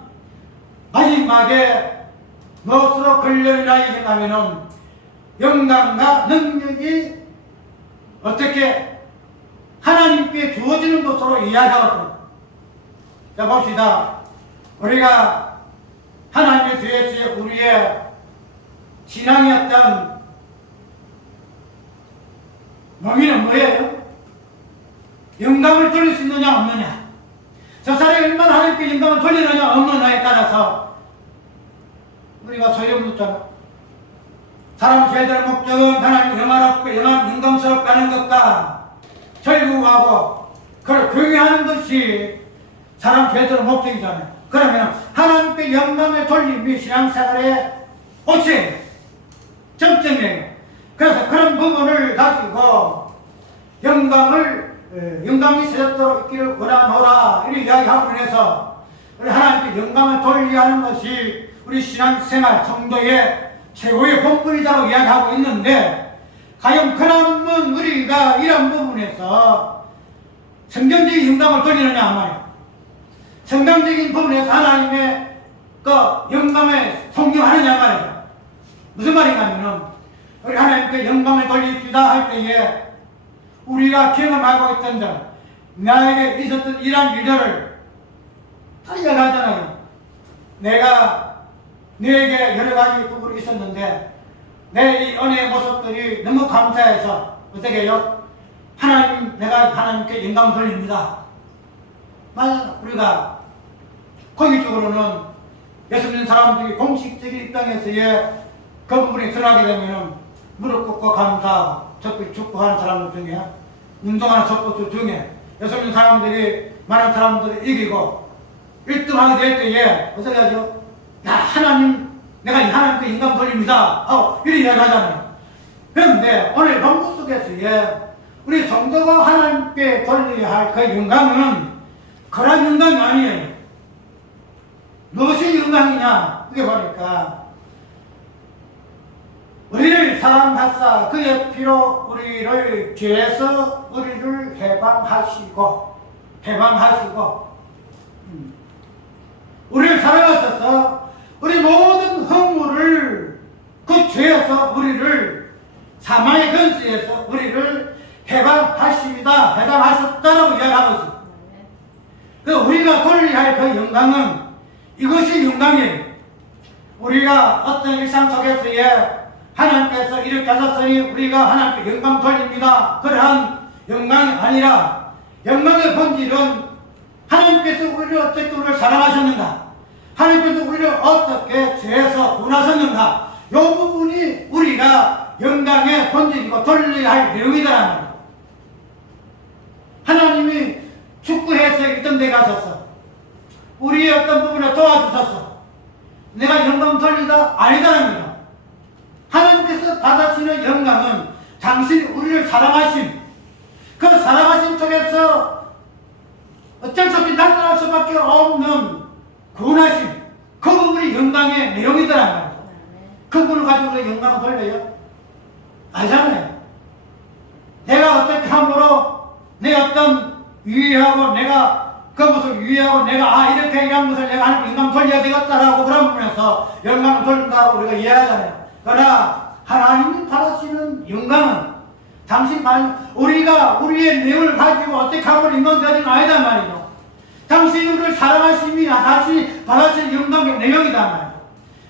마지막에 무엇으로 걸려있나 얘기하면은 영광과 능력이 어떻게 하나님께 주어지는 것으로 이야기하거든요. 자, 봅시다. 우리가 하나님에 대해서 우리의 신앙이었던 의미는 뭐예요? 영광을 돌릴 수 있느냐 없느냐. 저 사람이 얼마나 하나님께 영광을 돌리느냐 없느냐에 따라서 우리가 소유묻잖아. 사람 죄들의 목적은 하나님 영화롭고 영광스럽게 하는 것과 결국하고 그걸 경외하는 것이 사람 죄들의 목적이잖아요. 그러면 하나님께 영광의 돌림이 신앙생활의 꽃이에요. 점점이에요. 그래서 그런 부분을 가지고 영광이 세졌도록 있기를 원하노라 이렇게 이야기하고 해서 우리 하나님께 영광을 돌리게 하는 것이 우리 신앙생활 성도의 최고의 본분이라고 이야기하고 있는데, 과연 그러면 우리가 이런 부분에서 성경적인 영광을 돌리느냐 말이에요. 성경적인 부분에서 하나님의 그 영광을 성경하느냐 말이에요. 무슨 말인가 하면은 우리 하나님께 영광을 돌립시다 할 때에 우리가 경험하고 있던 점, 나에게 있었던 이러한 일들을 다 이야기하잖아요. 너에게 여러 가지 부분이 있었는데 내 이 은혜의 모습들이 너무 감사해서 어떻게 해요? 내가 하나님께 영광 돌립니다. 맞아. 우리가 공식적으로는 예수 믿는 사람들이 공식적인 입장에서의 그 부분이 드러나게 되면은 무릎 꿇고 감사하고 특히 축복하는 사람들 중에, 운동하는 척도들 중에 예수 믿는 사람들이 많은 사람들을 이기고 1등하게 될 때에 어떻게 하죠? 내가 하나님께 영광 돌립니다 이렇게 이야기하잖아요. 그런데 오늘 본문 속에서의 우리 성도가 하나님께 돌려야 할 그 영광은 그런 영광이 아니에요. 무엇이 영광이냐? 그게 보니까 우리를 사랑하사 그의 피로 우리를 죄에서 우리를 해방하시고 우리를 사랑하셔서 우리 모든 허물을 그 죄에서 우리를 사망의 근시에서 우리를 해방하셨다라고 이야기하고 있습니다. 그 우리가 돌려야 할 그 영광은 이것이 영광이에요. 우리가 어떤 일상 속에서의 하나님께서 이렇게 하셨으니 우리가 하나님께 영광 돌립니다. 그러한 영광이 아니라 영광의 본질은 하나님께서 우리를 사랑하셨는가? 하나님께서 우리를 어떻게 죄에서 구원하셨는가? 이 부분이 우리가 영광의 본질이고 돌려야 할 내용이다라는 말이에요. 하나님이 축구해서 1등 가셔서 우리의 어떤 부분을 도와주셔서 내가 영광 돌리다? 아니다라는 거예요. 하나님께서 받으시는 영광은 당신이 우리를 사랑하심, 그 사랑하심 속에서 어쩔 수 없이 나타날 수밖에 없는 구원하심, 그 부분이 영광의 내용이더란 말이죠. 그 부분을 가지고 영광을 돌려요? 아니잖아요. 내가 어떻게 함으로 내 어떤 유의하고 내가 그것을 유의하고 내가 이렇게 이런 것을 내가 하나님 영광 돌려야 되겠다라고 그런 부분에서 영광을 돌린다고 우리가 이해하잖아요. 그러나 하나님이 받으시는 영광은 우리가 우리의 내용을 가지고 어떻게 하면 영광되는 아니단 말이죠. 당신이 우리를 사랑하심이 다시 받으신 영광의 내용이단 말이죠.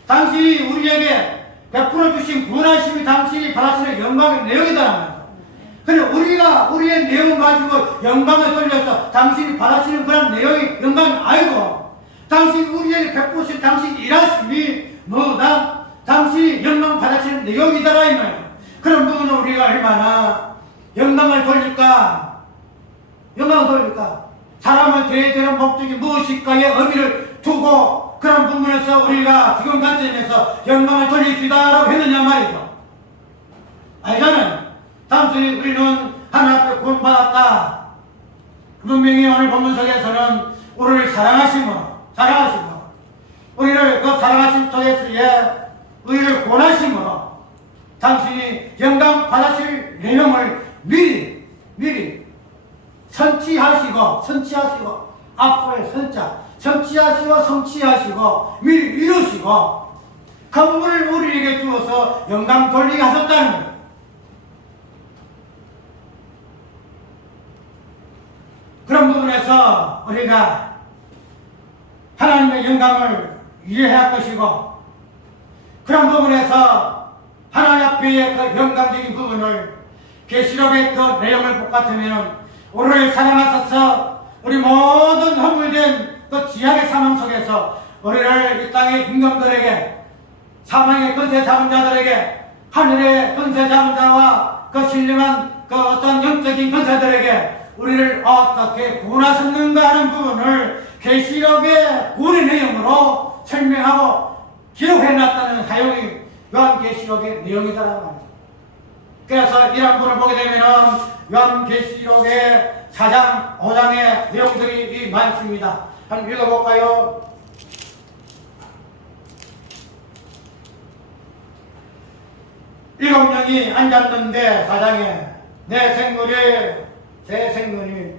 당신이 우리에게 베풀어 주신 구원하심이 당신이 받으시는 영광의 내용이단 말이죠. 그래 우리가 우리의 내용 가지고 영광을 돌려서 당신이 받으시는 그런 내용이 영광이 아니고 당신이 우리에게 베푸신 당신 일하심이 뭐다? 당신이 영광 받으시는 내용이다라 이 말이에요. 그런 부분은 우리가 얼마나 영광을 돌릴까? 사람을 대해야 되는 목적이 무엇일까의 의미를 두고 그런 부분에서 우리가 지금 관점에서 영광을 돌립시다라고 했느냐 말이죠. 알잖아요. 단순히 우리는 하나님 앞에 구원받았다. 분명히 오늘 본문 속에서는 우리를 사랑하심으로 우리를 그 사랑하심 속에서의 우리를 구원하심으로 당신이 영광 받으실 내용을 미리 선치하시고 앞으로의 선치하시고 성취하시고 미리 이루시고 그 부분을 우리에게 주어서 영광 돌리게 하셨다는 거예요. 그런 부분에서 우리가 하나님의 영광을 이해할 것이고 그런 부분에서 하나님 앞에 그 영광적인 부분을 계시록의 그 내용을 볼 것 같으면 우리를 사랑하셔서 우리 모든 허물된 그 지약의 사망 속에서 우리를 이 땅의 임금들에게 사망의 권세 잡은 자들에게, 하늘의 권세 잡은 자와 그 신령한 그 어떤 영적인 권세들에게 우리를 어떻게 구원하셨는가 하는 부분을 계시록의 구원의 내용으로 설명하고 기록해놨다는 사용이 요한계시록의 내용이다라고 합니다. 그래서 이런 부분을 보게 되면 요한계시록의 4장, 5장의 내용들이 많습니다. 한번 읽어볼까요? 일곱 명이 앉았는데 4장에 내 생물이 제 생물이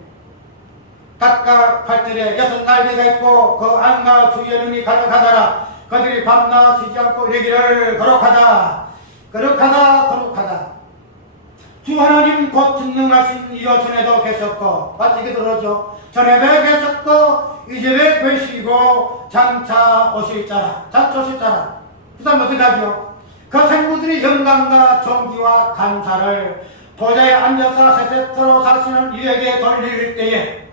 각각 팔들에 6날개가 있고 그 안과 주위에 눈이 가득하더라. 그들이 밤낮 쉬지 않고 이르기를 거룩하다 거룩하다 거룩하다. 주 하나님 곧 전능하신 이여 전에도 계셨고, 맞지? 들어오죠? 전에도 계셨고 이제도 계시고 장차 오실 자라. 장차 오실 자라. 그 다음 어떻게 하죠? 그 생물들이 영광과 존귀와 감사를 보좌에 앉아서 세세토록 사시는 이에게 돌릴 때에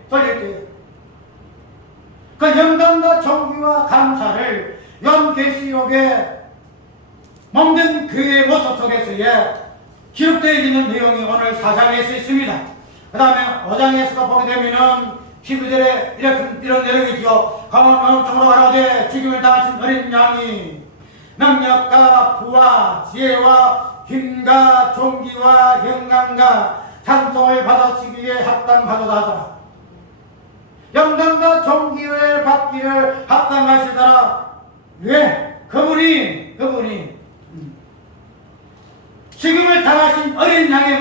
그 영광과 존귀와 감사를 요한계시록에 몸된 그의 모습 속에서의 기록되어 있는 내용이 오늘 4장에서 있습니다. 그 다음에 5장에서 보게 되면은 12절에 이런 내용이죠. 강원 중으로 가라되 죽임을 당하신 어린 양이 능력과 부와 지혜와 힘과 존귀와 영광과 찬송을 받으시기에 합당하도다 하더라. 영광과 존귀를 받기를 합당하시더라. 왜? 그분이 죽임을 당하신 어린 양의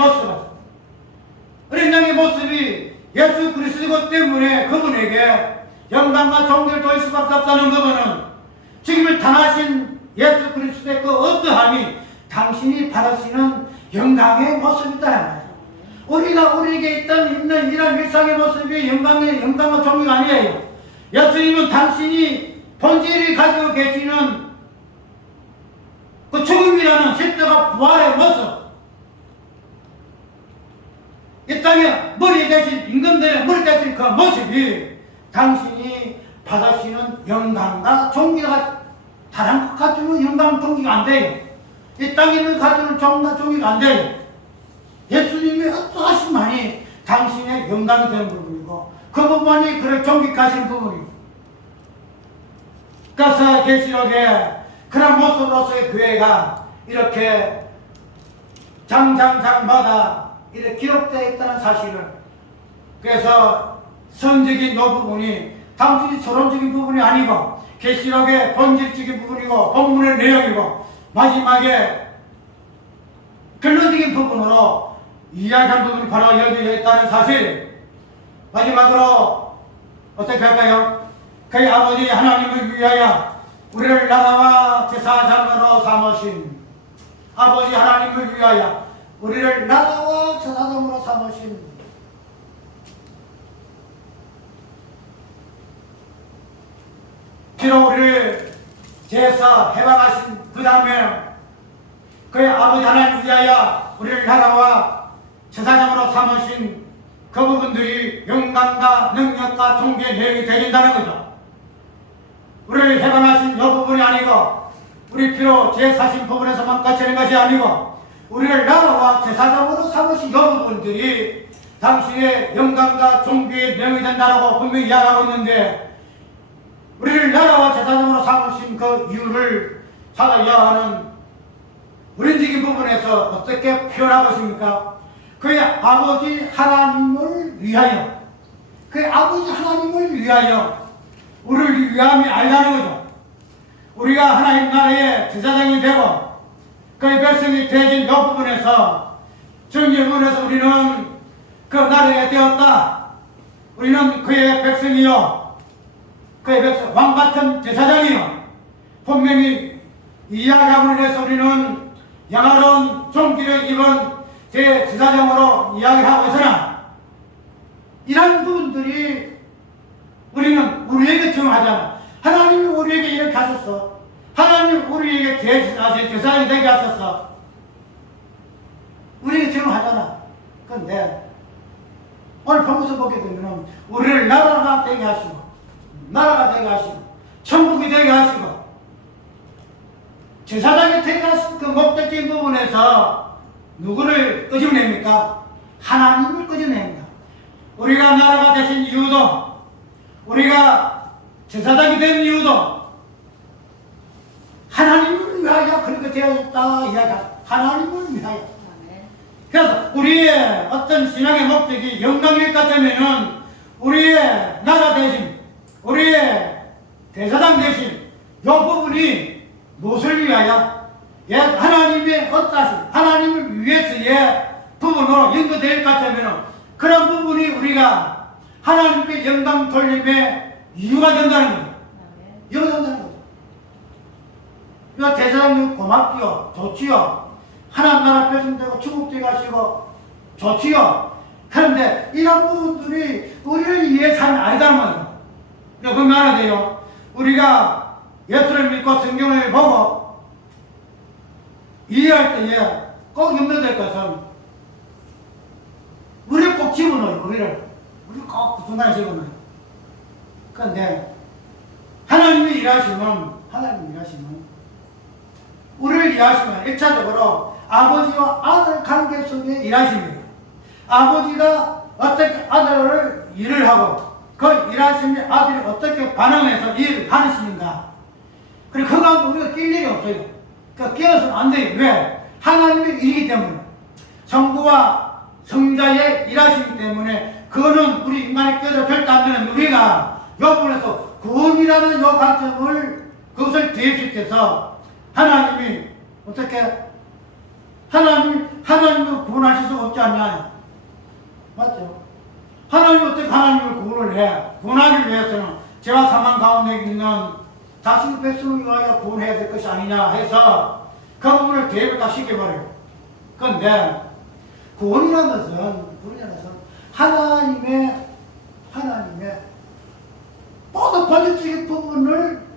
모습이 예수 그리스도 때문에 그분에게 영광과 존귀를 돌릴 수밖에 없다는 부분은 죽임을 당하신 예수 그리스도의 그 어떠함이 당신이 받으시는 영광의 모습이다라는 말이에요. 우리에게 있는 이런 일상의 모습이 영광과 존귀가 아니에요. 예수님은 당신이 본질이 가지고 계시는 그 죽음이라는 십자가 부활의 모습, 이 땅에 머리에 대신 임금들의 머리에 대신 그 모습이 당신이 받으시는 영광과 존귀가 다른 것 가지고 영광 존귀가 안 돼요. 이 땅에 있는 가지고는 영광과 존귀가 안 돼요. 예수님의 어떠하심만이 당신의 영광이 되는 부분이고 그 부분이 그를 존귀하시는 부분이고, 그래서 계시록에 그런 모습으로서의 교회가 이렇게 장마다 이렇게 기록되어 있다는 사실을, 그래서 선적인 이 부분이 단순히 서론적인 부분이 아니고 계시록의 본질적인 부분이고 본문의 내용이고 마지막에 결론적인 부분으로 이야기한 부분이 바로 여기에 있다는 사실. 마지막으로 어떻게 할까요? 그의 아버지 하나님을 위하여 우리를 나라와 제사장으로 삼으신, 아버지 하나님을 위하여 우리를 나라와 제사장으로 삼으신 피로 우리를 제사 해방하신 그 다음에 그의 아버지 하나님을 위하여 우리를 나라와 제사장으로 삼으신 그 부분들이 영광과 능력과 존귀의 내용이 되어진다는 거죠. 우리를 해방하신 이 부분이 아니고 우리 피로 제사신 부분에서만 거치는 것이 아니고 우리를 나라와 제사장으로 삼으신 이 부분들이 당신의 영광과 존귀의 내용이 된다고 분명히 이야기하고 있는데, 우리를 나라와 제사장으로 삼으신 그 이유를 찾아야 하는 원론적인 부분에서 어떻게 표현하고 있습니까? 그의 아버지 하나님을 위하여, 그의 아버지 하나님을 위하여 우리를 위함이 아니라는 거죠. 우리가 하나님 나라의 제사장이 되고 그의 백성이 되어진 이 부분에서 정의 부분에서 우리는 그 나라에 되었다. 우리는 그의 백성이요, 그의 백성, 왕같은 제사장이요. 분명히 이야기함으로 해서 우리는 영화로운 존귀를 입은 제 제사장으로 이야기를 하고 있으나 이런 부분들이 우리는 우리에게 중요하잖아. 하나님이 우리에게 이렇게 하셨어. 하나님이 우리에게 제사장이 되게 하셨어. 우리에게 중요하잖아. 그런데 오늘 보면서 보게 되면 우리를 나라가 되게 하시고 천국이 되게 하시고 제사장이 태어났을 그 목적적인 부분에서 누구를 끄집어냅니까? 하나님을 끄집어냅니다. 우리가 나라가 되신 이유도, 우리가 제사장이 된 이유도 하나님을 위하여 그렇게 되어졌다 이야기합니다. 하나님을 위하여. 그래서 우리의 어떤 신앙의 목적이 영광일 것 같으면은 우리의 나라 대신, 우리의 대사장 대신 이 부분이 무엇을 위하여? 하나님의 어떠하신, 하나님을 위해서의 부분으로 연결될 것 같으면 그런 부분이 우리가 하나님께 영광 돌림의 이유가 된다는 거예요. 이유가 된다는 거죠. 대사장님 고맙지요. 좋지요. 하나님 나라 백성되고 축복되게 하시고 좋지요. 그런데 이런 부분들이 우리를 위해서 하는 아니다는 말이에요. 그러면 알아야 돼요. 우리가 예수를 믿고 성경을 보고 이해할 때에 꼭 염려될 것은 우리를 꼭 집어넣어요. 우리를 꼭 중간에 집어넣어요. 그런데 하나님이 일하시면 우리를 일하시면 1차적으로 아버지와 아들 관계 속에 일하십니다. 아버지가 어떻게 아들을 일을 하고 그 일하시는 아들이 어떻게 반응해서 일을 하시는가. 그리고 그거 우리가 낄 일이 없어요. 그러니까 끼어서는 안 돼요. 왜? 하나님의 일이기 때문에. 성부와 성자의 일하시기 때문에 그거는 우리 인간이 끼어서 절대 안 되는 우리가 이 부분에서 구원이라는 이 관점을 그것을 대입시켜서 하나님이 어떻게 하나님을 구원하실 수 없지 않냐. 맞죠? 하나님이 어떻게 하나님을 구원을 해? 구원하기 위해서는 죄와 사망 가운데 있는 자신의 백성을 위하여 구원해야 될 것이 아니냐 해서 그 부분을 대입을 다 시켜버려요. 그런데 구원이라는 것은 하나님의 모든 본질적인 부분을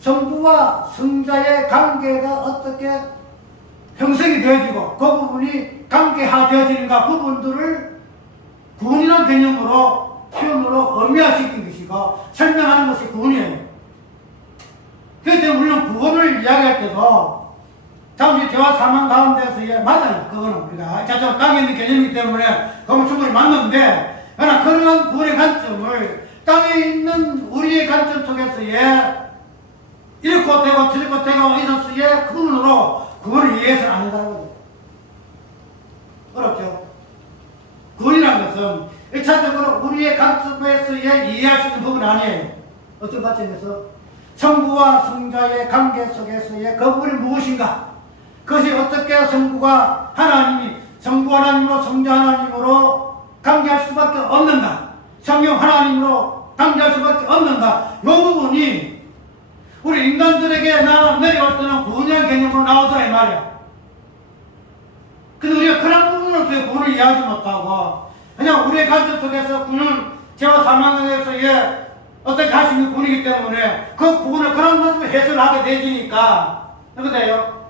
성부와 성자의 관계가 어떻게 형성이 되어지고 그 부분이 관계화되어지는가 부분들을 구원이라는 개념으로 표현으로 의미화시킨 것이고 설명하는 것이 구원이에요. 그렇기 때문에 물론 구원을 이야기할 때도 잠시 죄와 사망 가운데서의 맞아요. 그거는 우리가 자체로 땅에 있는 개념이기 때문에 그건 충분히 맞는데 그러나 그러한 구원의 관점을 땅에 있는 우리의 관점 속에서의 이렇고 되고 저렇고 되고 있었어의 그 부분으로 구원을 이해해서는 안 된다는 거죠. 어렵죠? 구원이라는 것은 1차적으로 우리의 관점에서의 이해할 수 있는 부분은 아니에요. 어떤 관점에서? 성부와 성자의 관계 속에서의 그 부분이 무엇인가? 그것이 어떻게 성부가 하나님이 성부 하나님으로 성자 하나님으로 관계할 수밖에 없는가? 성령 하나님으로 관계할 수밖에 없는가? 이 부분이 우리 인간들에게 내려올 때는 구원이라는 개념으로 나오더라 이 말이야. 근데 우리가 그런 부분으로서 구원을 이해하지 못하고 그냥 우리의 관점 속에서 구원은 죄와 사망에서의 어떻게 하시는 구원이기 때문에 그 구원을 그런 것으로 해석을 하게 되지니까 그래요?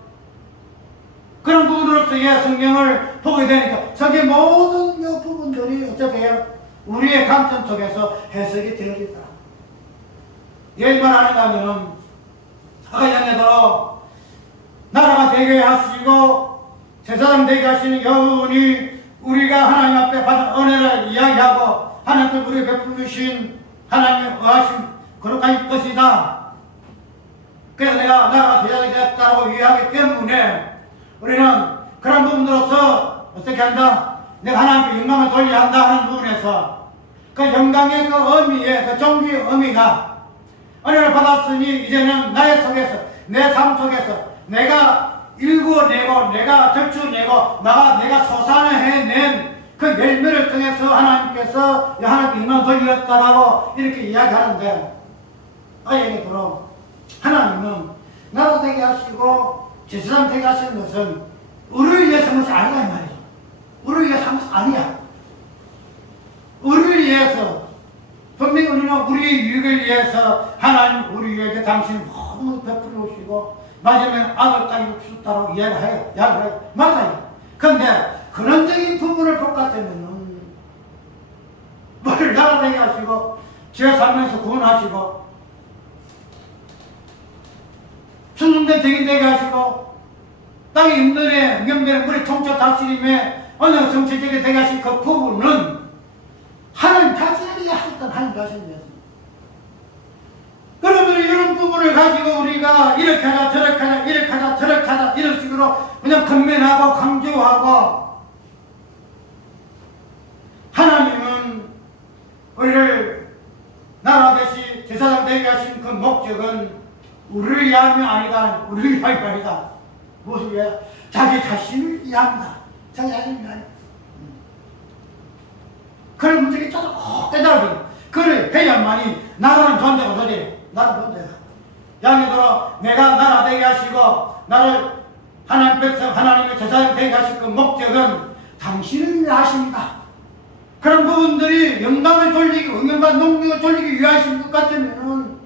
그런 부분으로서의 성경을 보게 되니까 성경 모든 이 부분들이 어떻게 해요? 우리의 관점 속에서 해석이 되어진다. 왜 말하는가 하면 아까 전에도 나라가 되게 하시고 제사장 되게 하시는 여운이 우리가 하나님 앞에 받은 은혜를 이야기하고 하나님께 우리 베풀어 주신 하나님의 의하심 거룩한 것이다. 그래서 내가 나라가 되었다고 이야기하기 때문에 우리는 그런 부분으로서 어떻게 한다? 내가 하나님께 영광을 돌려야 한다 하는 부분에서 그 영광의 그 의미의 그 종교의 의미가 은혜를 받았으니 이제는 나의 속에서 내 삶 속에서 내가 일구어내고 내가 적출내고 내가 소산해낸 그 열매를 통해서 하나님께서 하나님께 영광을 돌렸다라고 이렇게 이야기하는데 아예게도록 하나님은 나라 되게 하시고 제사장 되게 하시는 것은 우리를 위해서 한 것이 아니다 이 말이죠. 우리를 위해서 한 것이 아니야. 우리를 위해서 분명히 우리는 우리의 유익을 위해서 하나님 우리에게 당신 모든 것을 베풀어 주시고 마지막에 아들까지 주셨다고 이야기해요. 맞아요. 그런데 근원적인 부분을 볼 것 같으면은 뭐를 나라되게 하시고 죄 살면서 구원하시고 충성된 증인 되게 하시고 땅의 인들의 명령의 물의 통치 다스림에 언어 정치적이 되게 하신 그 부분은 하나님 자신이 하셨던 하나님 자신이었습니다. 여러분이 이런 부분을 가지고 우리가 이렇게 하자 저렇게 하자 이렇게 하자 저렇게 하자 이런 식으로 그냥 건면하고 강조하고, 하나님은 우리를 나라 되시 제사장 되게 하신 그 목적은 우리를 위함이 아니다. 우리를 위함이 아니다. 무엇을 위해? 자기 자신을 위함이다. 자기 자신을 위함이다. 그런 문제를 꼭 깨달아요. 그를 해야만이 나라는 존재가 되지. 나는 존재다. 양에들어 내가 나라 되게 하시고 나를 하나님 백성 하나님의 제사장 되게 하실 그 목적은 당신을 위해 하십니다. 그런 부분들이 영광을 돌리기, 영광과 농력을 돌리기 위하신 것 같으면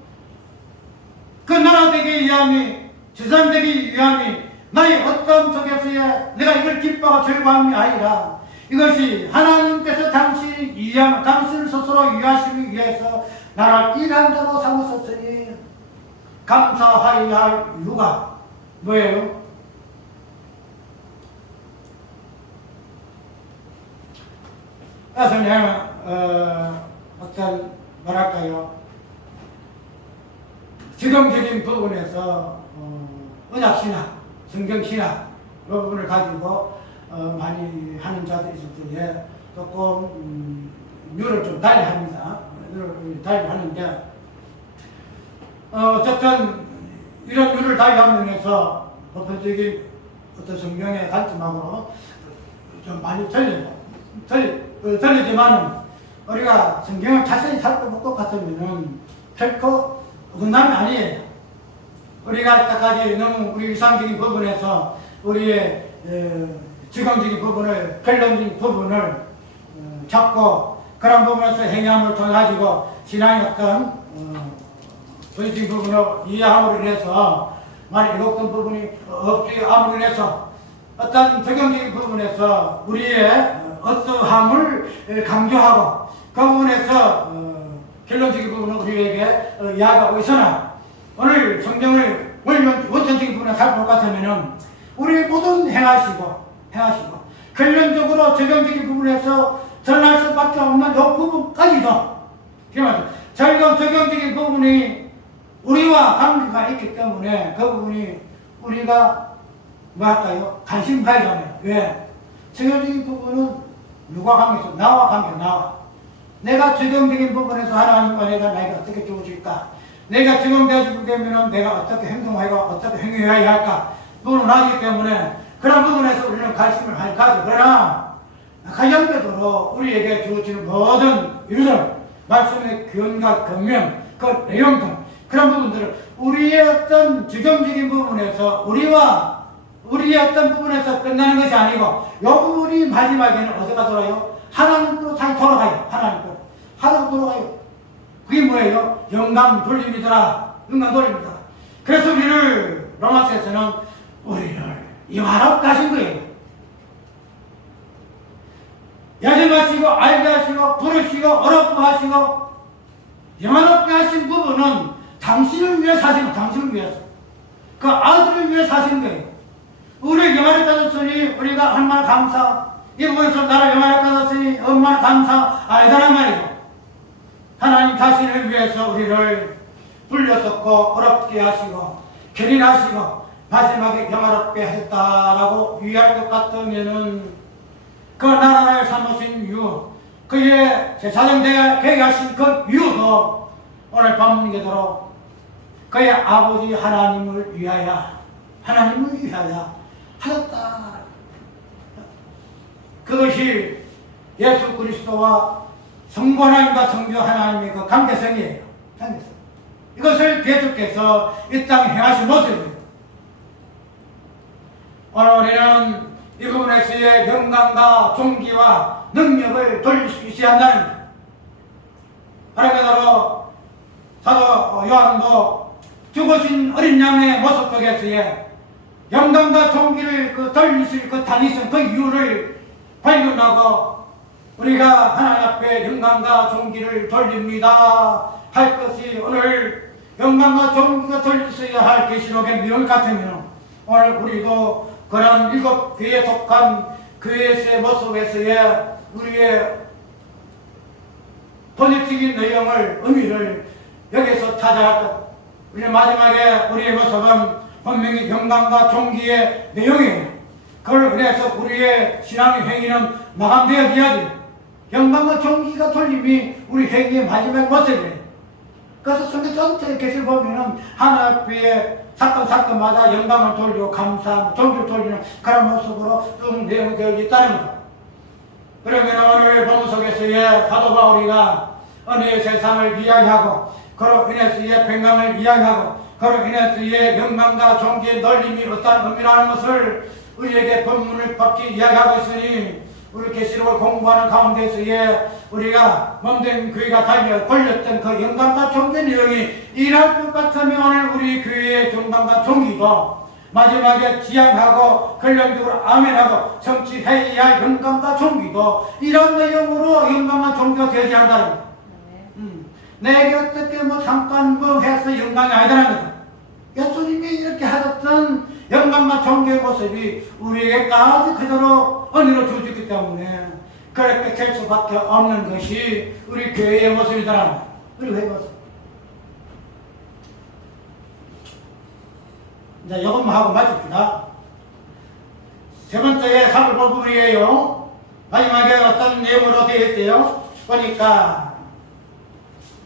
그 나라 되기 위함이, 제사장 되기 위함이 나의 어떤 속에서야 내가 이걸 기뻐하고 즐거움이 아니라 이것이 하나님께서 당신을 위함, 당신을 스스로 위하시기 위해서 나를 일한 자로 삼으셨으니 감사하여야 할 이유가 뭐예요? 그래서 내가 어떤 뭐랄까요, 지금적인 부분에서 언약신학, 성경신학 이 부분을 가지고 많이 하는 자들이 있을 때에 조금 류를 좀 달리 합니다. 류를 달리 하는데 어쨌든 이런 류를 달리 하면서 보편적인 어떤 성경의 관점하고 좀 많이 틀리지만 우리가 성경을 자세히 살펴보고 똑같으면은 결코 어긋남이 아니에요. 우리가 이때까지 너무 우리 이상적인 부분에서 우리의 지경적인 부분을, 결론적인 부분을 잡고 그런 부분에서 행함을 통해 가지고 신앙의 어떤 도의적인 부분을 이해함으로 인해서 많이 이렇던 부분이 없지 함으로 인해서 어떤 적용적인 부분에서 우리의 어떠함을 강조하고 그 부분에서 결론적인 부분은 우리에게 이야기하고 있으나 오늘 성경을 원천적인 부분을 살펴볼 것 같으면은 우리 모든 행하시고 결론적으로 적용적인 부분에서 전할 수밖에 없는 이 부분까지도 적용적인 부분이 우리와 관계가 있기 때문에 그 부분이 우리가 뭐할까요? 관심 가지잖아요. 왜? 적용적인 부분은 누가 관계에서 나와 관계 나와. 내가 적용적인 부분에서 하나님과 내가 나에게 어떻게 주어질까? 내가 적용되어지게 되면 내가 어떻게 행동하고 어떻게 행위해야 할까? 부분은 나기 때문에 그런 부분에서 우리는 관심을 많이 가지고, 그러나 가정되도록 우리에게 주어지는 모든 일들, 말씀의 교훈과 권면, 그 내용 등 그런 부분들을 우리의 어떤 적용적인 부분에서 우리의 어떤 부분에서 끝나는 것이 아니고 이 부분이 마지막에는 어디가 돌아요? 하나님으로 다시 돌아가요. 하나님으로 돌아가요. 그게 뭐예요? 영광 돌림이더라. 영광 돌림이더라. 그래서 우리를 로마서에서는 우리를 영화롭게 하신 거예요. 야정하시고 알게 하시고 부르시고 어렵게 하시고 영화롭게 하신 부분은 당신을 위해 사시는, 당신을 위해서 그 아들을 위해 사시는 거예요. 우리를 영화롭게 하셨으니 우리가 얼마나 감사, 이 부분에서 나를 영화롭게 하셨으니 얼마나 감사 아니다란 말이죠. 하나님 자신을 위해서 우리를 불렸었고 어렵게 하시고 견인하시고 마지막에 영화롭게 하셨다라고 이해할 것 같으면은 그 나라를 삼으신 이유, 그의 제사장 되게 하신 그 이유도 오늘 본문에도록 그의 아버지 하나님을 위하여 하셨다. 그것이 예수 그리스도와 성부 하나님과 성부 하나님의 그 관계성이에요. 이것을 계속해서 이 땅에 행하신 모습이에요. 오늘 우리는 이 부분에서의 영광과 존귀와 능력을 돌릴 수 있어야 한다는 바로 사도 요한도 죽으신 어린 양의 모습 속에서의 영광과 존귀를 돌리실 다니신 그 이유를 발견하고 우리가 하나님 앞에 영광과 존귀를 돌립니다 할 것이 오늘 영광과 존귀가 돌려서야 할 계시록의 내용 같으면 오늘 우리도 그런 7교회에 속한 교회에서의 모습에서의 우리의 본질적인 내용을, 의미를 여기서 찾아왔다. 우리 마지막에 우리의 모습은 분명히 영광과 존귀의 내용이에요. 그걸 인해서 우리의 신앙의 행위는 마감되어져야 돼요. 영광과 존귀가 돌림이 우리 행위의 마지막 모습이에요. 그래서 성경 전체에 계시 보면은 하나님의 사건마다 영광을 돌리고 감사, 존귀를 돌리는 그런 모습으로 쭉 내용이 되어 있다는 거죠. 그러면 오늘 본문 속에서의 사도 바울이가 은혜의 세상을 이야기하고 그로 인해서의 평강을 이야기하고 그로 인해서의 영광과 존귀의 널림이 어떤 의미라는 것을 우리에게 본문을 밖에 이야기하고 있으니 우리 계시록을 공부하는 가운데서의 우리가 몸된 교회가 달려 걸렸던 그 영광과 존귀의 내용이 일할 것 같으면 오늘 우리 교회의 영광과 존귀도 마지막에 지향하고 결론적으로 아멘하고 성취해야 할 영광과 존귀도 이런 내용으로 영광과 존귀가 되지 않는다는 거예요. 내게 어떻게 잠깐 해서 영광이 아니다는 거예요. 예수님이 이렇게 하셨던 영광과 존귀의 모습이 우리에게까지 그대로 은혜로 주어졌기 때문에 그렇게 될 수밖에 없는 것이 우리 교회의 모습이다라는 거예요. 우리 교회의 모습. 이제 이것만 하고 마칩시다. 세 번째에 살펴볼 부분이에요. 마지막에 어떤 내용으로 되어 있어요? 보니까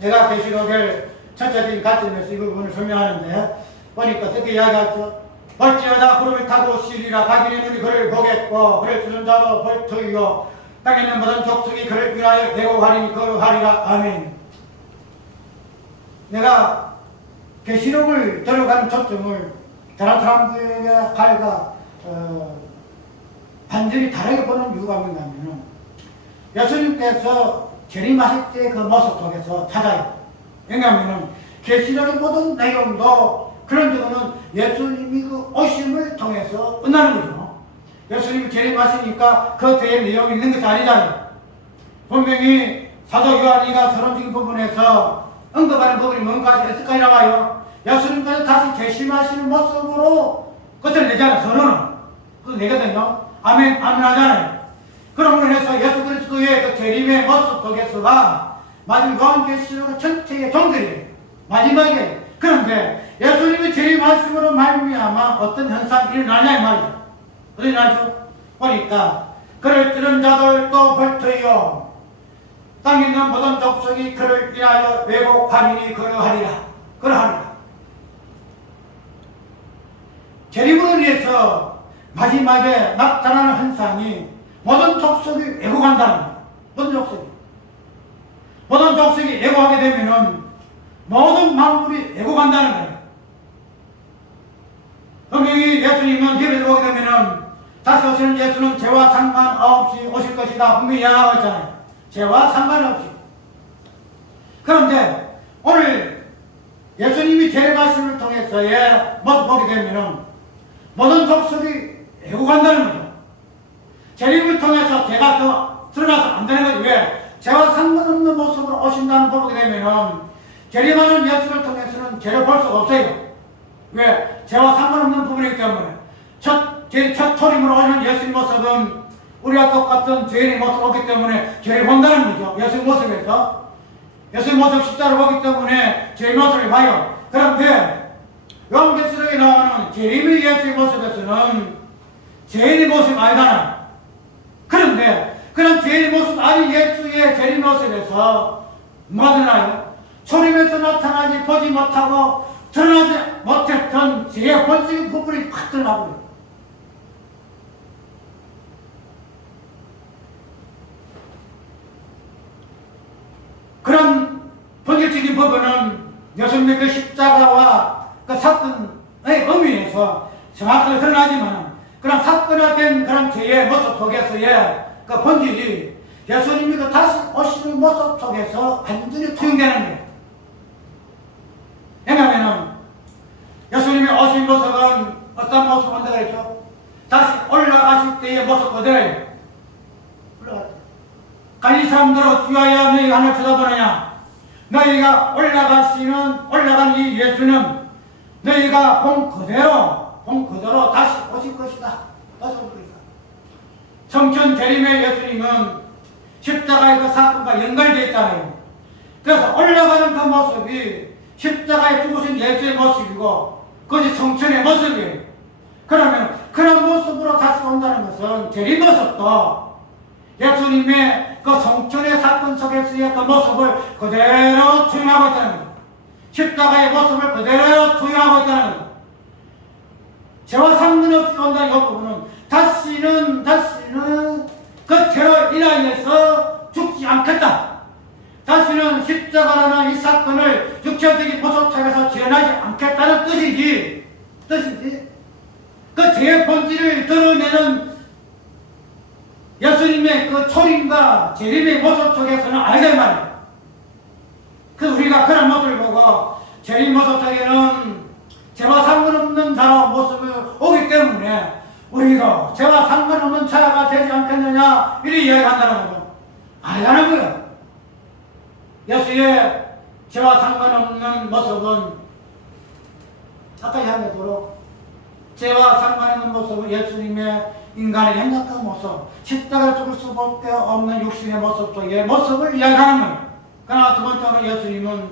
내가 계시록을 전체적인 관점에서 이 부분을 설명하는데 보니까 어떻게 이야기하죠? 볼지어다 구름을 타고 오시리라. 자기의 눈이 그를 보겠고 그를 주는 자도 볼터이요 땅에 있는 모든 족속이 그를 위하여 대고하리니 거하리라. 아멘. 내가 계시록을 들어가는 초점을 다른 사람들의 갈과 완전히 다르게 보는 이유가 뭐냐면 예수님께서 재림하실 때 그 모습 속에서 찾아요. 왜냐하면 계시록의 모든 내용도 그런 경우는 예수님이 그 오심을 통해서 끝나는 거죠. 예수님이 재림하시니까 그 뒤에 내용이 있는 것이 아니잖아요. 분명히 사도 요한이가 서론적인 부분에서 언급하는 부분이 뭔가 어디까지 나와요? 예수님께서 다시 재림하시는 모습으로 끝을 내잖아요. 선언은 그거 내거든요. 아멘, 아멘 하잖아요. 그러므로 해서 예수 그리스도의 그 재림의 모습 속에서가 마지막 요한계시록 전체의 종들이에요. 마지막에. 그런데 예수님이 재림하심으로 말미암아 어떤 현상이 일어나냐 이 말이죠. 어디 일어나죠? 보니까 그를 찌른 자들도 볼터이요 땅에 있는 모든 족속이 그를 인하여 왜곡하리니 그러하리라. 그러하리라. 재림으로 인해서 마지막에 나타나는 현상이 모든 족속이 왜곡한다는 거예요. 모든 족속이. 모든 족속이 왜곡하게 되면은 모든 만물이 왜곡한다는 거예요. 분명히 예수님은 예배를 보게 되면은 다시 오시는 예수는 죄와 상관없이 오실 것이다. 분명히 이야기하고 있잖아요. 죄와 상관없이. 그런데 오늘 예수님이 재림하심을 통해서의 모습 보게 되면은 모든 족속이 왜곡한다는 거죠. 재림을 통해서 죄가 더 드러나서 안 되는 거죠. 왜? 죄와 상관없는 모습으로 오신다는 걸 보게 되면은 재림하는 예수를 통해서는 죄를 볼 수가 없어요. 왜? 죄와 상관없는 부분이기 때문에 첫 초림으로 오는 예수의 모습은 우리와 똑같은 죄인의 모습을 보기 때문에 죄를 본다는 거죠. 예수의 모습에서 예수의 모습 십자를 보기 때문에 죄의 모습을 봐요. 그런데 요한계시록에 나오는 재림의 예수의 모습에서는 죄인의 모습이 아니잖아요. 그런데 그런 죄인의 모습 아닌 예수의 재림 모습에서 뭐가 드러나요? 초림에서 나타나지 보지 못하고 드러나지 못했던 죄의 본질적인 부분이 확 드러나버려요. 그런 본질적인 부분은 예수님의 그 십자가와 그 사건의 의미에서 정확하게 드러나지만 그런 사건화된 그런 죄의 모습 속에서의 그 본질이 예수님이 그 다시 오시는 모습 속에서 완전히 투영되는 거예요. 왜냐하면 예수님이 오신 모습은 어떤 모습 한다고 했죠? 다시 올라가실 때의 모습 그대로예요. 올라갈 때. 갈릴리 사람들은 주야야 너희가 하늘 쳐다보느냐? 너희가 올라간 이 예수는 너희가 본 그대로 다시 오실 것이다. 다시 오실 것이다. 성천 재림의 예수님은 십자가의 그 사건과 연결되어 있잖아요. 그래서 올라가는 그 모습이 십자가에 죽으신 예수의 모습이고 그것이 성천의 모습이에요. 그러면 그런 모습으로 다시 온다는 것은 재림 모습도 예수님의 그 성천의 사건 속에서의 그 모습을 그대로 투영하고 있다는 거죠. 십자가의 모습을 그대로 투영하고 있다는 거죠. 죄와 상관없이 온다는 이 부분은 다시는 그 죄로 인하여서 죽지 않겠다. 다시는 십자가라는 이 사건을 육체적인 모습 속에서 지어나지 않겠다는 뜻이지. 그 죄의 본질을 드러내는 예수님의 그 초림과 재림의 모습 속에서는 알게 말이야. 그 우리가 그런 모습을 보고 재림 모습 속에는 죄와 상관없는 자로 모습이 오기 때문에 우리가 죄와 상관없는 자가 되지 않겠느냐 이렇게 이야기한다는 거죠. 알라는 거야. 예수의 죄와 상관없는 모습은 아까 이야기하도록 죄와 상관없는 모습은 예수님의 인간의 연약한 모습, 십자가를 죽을 수밖에 없는 육신의 모습 속의 모습을 이야기하는 거예요. 그러나 두 번째는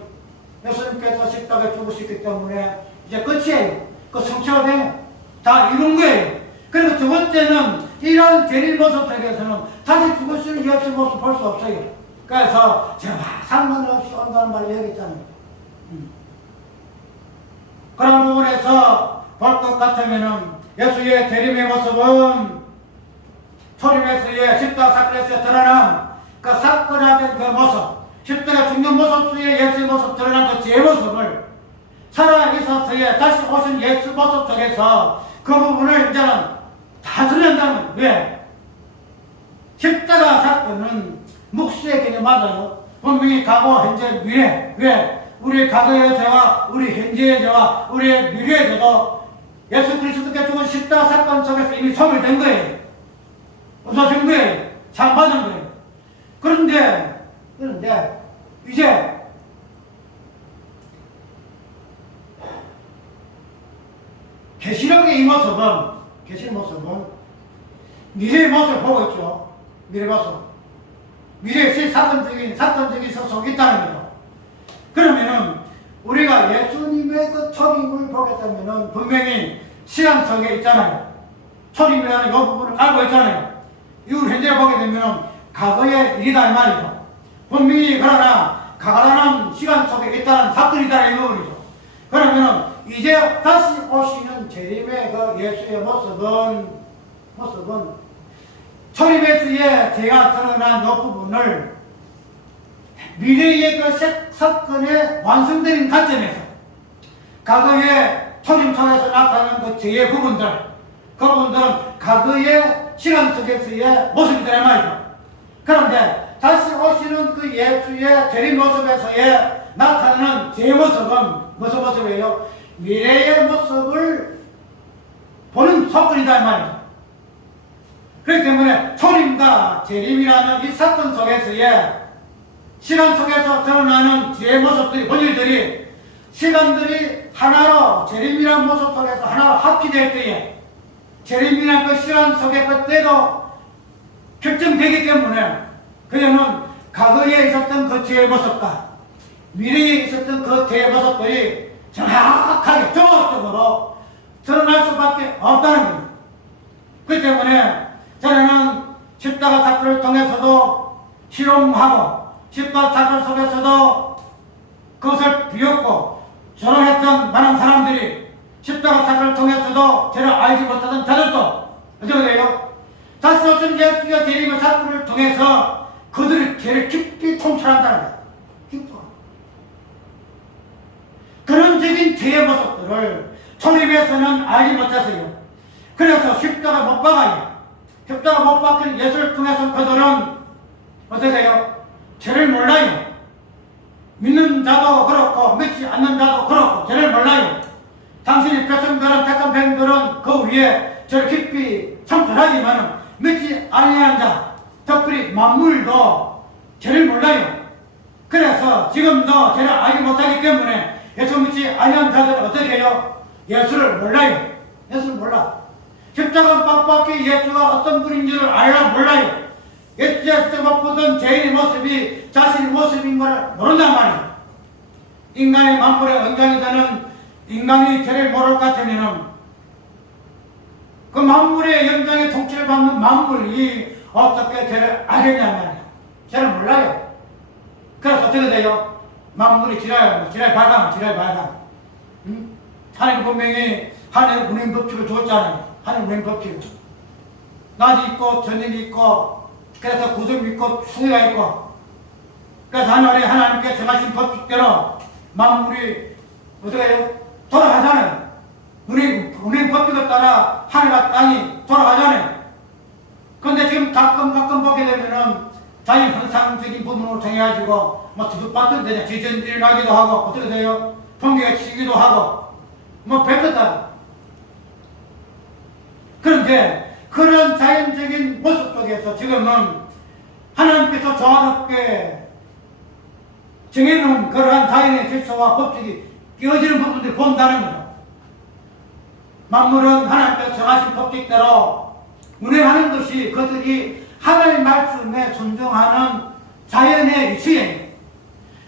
예수님께서 십자가에 죽으셨기 때문에 이제 끝이에요. 그 성취가 돼요. 다 이룬 거예요. 그리고 두 번째는 이런 재림 모습 속에서는 다시 죽으시는 예수의 모습 볼 수 없어요. 그래서 제가 상관없이 온다는 말을 얘기했잖아요. 그런 부분에서 볼 것 같으면은 예수의 재림의 모습은 초림에서의 십자가 사건에서 드러난 그 사건화된 그 모습, 십자가 죽는 모습 속에 예수의 모습 드러난 그 제 모습을 살아있어서의 다시 오신 예수 모습 속에서 그 부분을 이제는 다 드러낸다는 거예요. 왜? 십자가 사건은 묵시의 개념 맞아요. 분명히 과거, 현재, 미래. 왜? 우리 과거의 죄와 우리 현재의 죄와 우리의 미래의 죄도 예수 그리스도께 죽은 십자가 사건 속에서 이미 소멸된 거예요. 없어진 거예요. 상받은 거예요. 그런데 이제 계시록의 이 모습은 미래의 모습을 보고 있죠. 미래의 모습. 미래의 사건적인 속이 있다는 거죠. 그러면은 우리가 예수님의 그 초림을 보겠다면은 분명히 시간 속에 있잖아요. 초림이라는 이 부분을 알고 있잖아요. 이후 현재를 보게 되면은 과거의 일이다 이 말이죠. 분명히 그러나 가라는 시간 속에 있다는 사건이다 이 부분이죠. 그러면은 이제 다시 오시는 재림의 그 예수의 모습은 초림에서의 제가 드러난 이 부분을 미래의 그 사건의 완성된 관점에서 과거의 초림 속에서 나타나는 그 죄의 부분들은 과거의 시간 속에서의 모습이다 말이죠. 그런데 다시 오시는 그 예수의 재림 모습에서의 나타나는 죄의 모습은 무슨 모습이에요? 미래의 모습을 보는 사건이다 말이죠. 그렇기 때문에 초림과 재림이라는 이 사건 속에서의 시간 속에서 드러나는 죄의 모습들이, 본질들이, 시간들이 하나로, 재림이라는 모습 속에서 하나로 합치될 때에, 재림이라는 그 시간 속에 그때도 결정되기 때문에, 그녀는 과거에 있었던 그 죄의 모습과 미래에 있었던 그 죄의 모습들이 정확하게, 종합적으로 드러날 수밖에 없다는 거예요. 그렇기 때문에 저는 십자가 사건을 통해서도 실험하고, 십자가 사건 속에서도 그것을 비웃고 조롱했던 많은 사람들이 십자가 사건을 통해서도 죄를 알지 못하던 자들도 어떻게 돼요? 다시 오신 예수의 재림의 사건을 통해서 그들의 죄를 깊이 통찰한다는 거예요. 깊어. 근원적인 죄의 모습들을 초림에서는 알지 못했어요. 그래서 십자가 못 박아요. 십자가 못 박힌 예수를 통해서 그들은 어떻게 돼요? 죄를 몰라요. 믿는 자도 그렇고 믿지 않는 자도 그렇고 죄를 몰라요. 당신이 백성들은 택한 백성들은 그 위에 죄를 깊이 청찰하지만 믿지 아니하는 자, 특별히 만물도 죄를 몰라요. 그래서 지금도 저를 알지 못하기 때문에 예수 믿지 아니한 자들은 어떻게 해요? 예수를 몰라요. 예수를 몰라. 십자가 빡빡이 예수가 어떤 분인 줄을 알라 몰라요. 예수가 보던 죄인의 모습이 자신의 모습인 걸 모른단 말이에요. 인간의 만물의 원장이 되는 인간이 죄를 모를 것 같으면 그 만물의 영장의 통치를 받는 만물이 어떻게 죄를 알겠냔 말이에요. 죄를 몰라요. 그래서 어떻게 돼요? 만물이 지랄 발광. 응? 하나님 분명히 하나님 운행 법칙을 줬잖아요. 하나님 운행 법칙을. 낮이 있고 저녁이 있고 그래서 구름이 있고 수위가 있고 그래서 하나님께 정하신 법칙대로 만물이 어떻게 해요? 돌아가잖아요. 운행 법칙을 따라 하늘과 땅이 돌아가잖아요. 그런데 지금 가끔 보게 되면은 자연 현상적인 부분으로 통해가지고 뭐 두둑밭은 되냐 지진이 일어나기도 하고 어떻게 돼요? 번개가 치기도 하고 뭐 뱉었다. 그런데 그런 자연적인 모습 속에서 지금은 하나님께서 조화롭게 정해놓은 그러한 자연의 질서와 법칙이 끼어지는 부분들을 본다는 거죠. 만물은 하나님께서 정하신 법칙대로 운행하는 것이 그들이 하나님 말씀에 순종하는 자연의 이치예요.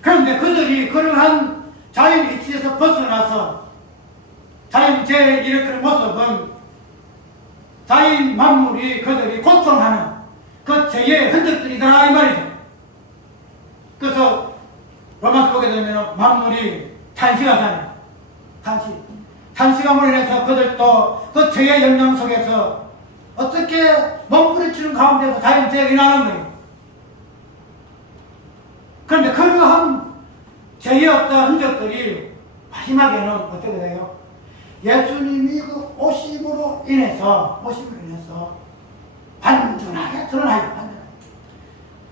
그런데 그들이 그러한 자연 이치에서 벗어나서 자연 죄를 일으키는 모습은 자연 만물이 그들이 고통하는 그 죄의 흔적들이다 이 말이죠. 그래서 로마서 보게 되면 만물이 탄식하잖아요. 탄식함으로 인해서 그들도 그 죄의 영향 속에서 어떻게 몸부림치는 가운데서 자연재해가 일어나는 거예요. 그런데 그러한 죄의 어떤 흔적들이 마지막에는 어떻게 돼요? 예수님이 그 오심으로 인해서 반전하게 드러나요.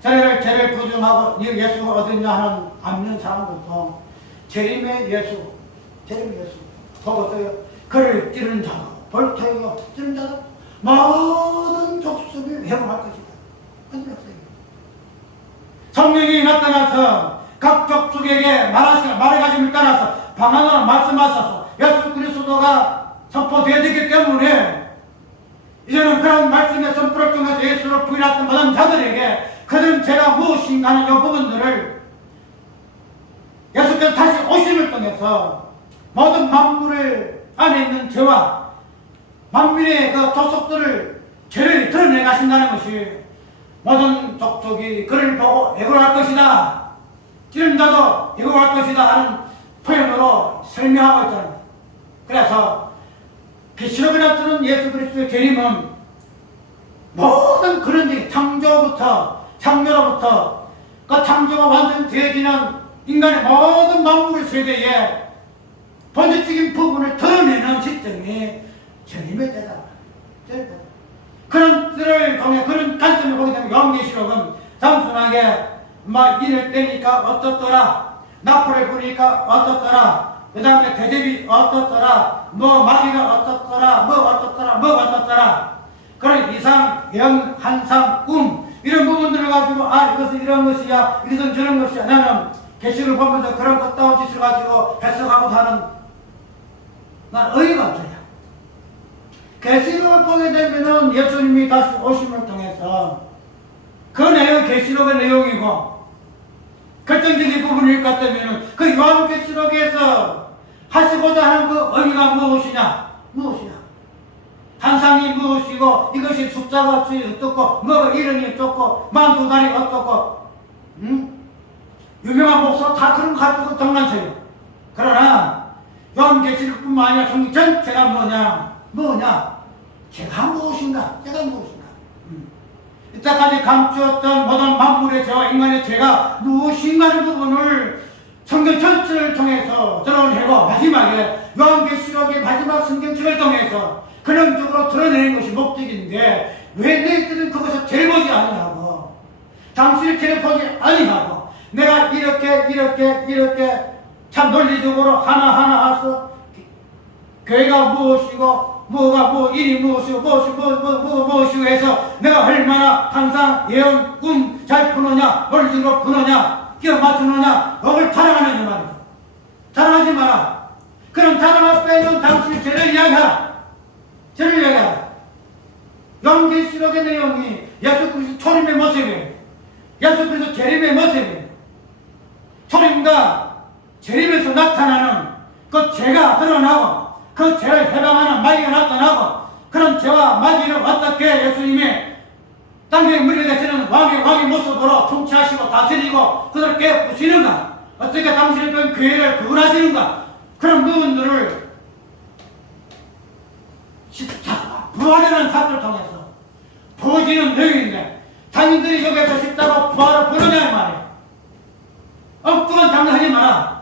죄를 부정하고 예수가 어딨냐 하는 않는 사람들도 재림의 예수 보고 어때요? 그를 찌르는 자도 볼터요 찌르는 자도 모든 족속이 회복할 것이다. 성령이 나타나서 각 족속에게 말하심을 따라서 방언으로 말씀하셔서 예수 그리스도가 선포되어지기 때문에 이제는 그런 말씀의 선포를 통해서 예수를 부인했던 모든 자들에게 그들은 죄가 무엇인가 하는 이 부분들을 예수께서 다시 오심을 통해서 모든 만물을 안에 있는 죄와 만민의 그 족속들을 죄를 드러내 가신다는 것이 모든 족속이 그를 보고 애고할 것이다. 찌른 자도 애고할 것이다 하는 표현으로 설명하고 있다는 거예요. 그래서 계시록에 나타난 예수 그리스도의 재림은 모든 그런 일, 창조로부터 그 창조가 완성되어지는 인간의 모든 만물의 세대에 본질적인 부분을 드러내는 시점이 재림의 때다. 그런 때를 통해 그런 관점을 보게 되면 요한계시록은 단순하게 이럴 때니까 어떻더라, 나팔을 부니까 어떻더라, 그 다음에 대접이 어떻더라, 마귀가 어떻더라, 그런 이상, 영, 한상, 이런 부분들을 가지고 이것은 이런 것이야, 이것은 저런 것이야. 나는 계시를 보면서 그런 것다운 짓을 가지고 해석하고 하는 난 어이가 없어요. 계시록을 보게 되면은 예수님이 다시 오심을 통해서 그 내용 계시록의 내용이고 결정적인 부분일 것 같다면은 그 요한계시록에서 하시고자 하는 그 의미가 무엇이냐? 한상이 무엇이고 이것이 숫자가 어떻고 뭐가 이름이 어떻고 만두 다리 어떻고 유명한 목사 다 그런 거 가지고 장난쳐요. 그러나 요한계시록뿐만 아니라 성경 전체가 뭐냐? 제가 무엇인가? 이때까지 감추었던 모든 만물의 죄와 인간의 죄가 무엇인가 하는 부분을 성경 전체를 통해서 드러내고 마지막에 요한계시록의 마지막 성경책을 통해서 근원적으로 드러내는 것이 목적인데 왜 너희들은 그것을 죄를 보지 아니하고 당신의 죄를 보지 아니하고 내가 이렇게 참 논리적으로 하나하나 해서 교회가 무엇이고 일이 무엇이고 무엇이고 해서 내가 얼마나 항상 예언, 잘 푸느냐, 논리적으로 푸느냐 끼워 맞추느냐? 그걸 자랑하느냐 말이야. 자랑하지 마라. 그럼 자랑 앞에 있는 당신의 죄를 이야기하라. 죄를 이야기하라. 요한계시록의 내용이 예수 그리스도 초림의 모습이에요. 예수 그리스도 재림의 모습이에요. 초림과 재림에서 나타나는 그 죄가 드러나고 그 죄를 해방하는 마귀가 나타나고 그런 죄와 마귀를 어떻게 예수님이 땅에 물이 되시는 왕의 모습으로 통치하시고 다스리고 그들을 깨부시는가? 어떻게 당신의 그 교회를 구원하시는가? 그런 부분들을 십자가 부활이라는 사건을 통해서 보여지는 내용인데 자기들이 여기서 십자가 부활을 보느냐 이 말이에요. 엉뚱한 장난하지 마라.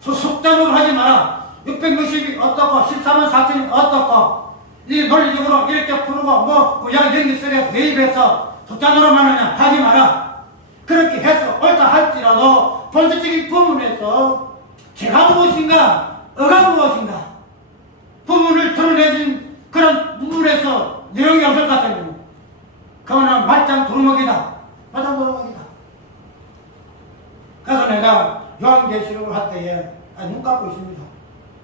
속단으로 하지 마라. 660이 어떻고 14만 4천이 어떻고 이 논리적으로 이렇게 풀고 뭐 구약 연기 속에 대입해서 속단으로만 하냐 하지 마라. 그렇게 해서 옳다 할지라도 본질적인 부분에서 죄가 무엇인가 의가 무엇인가 부분을 드러내진 그런 부분에서 내용이 없을 것 같아요. 그거는 말짱 두루먹이다. 말짱 두루먹이다. 그래서 내가 요한계시록을 할 때에 눈 감고 있습니다.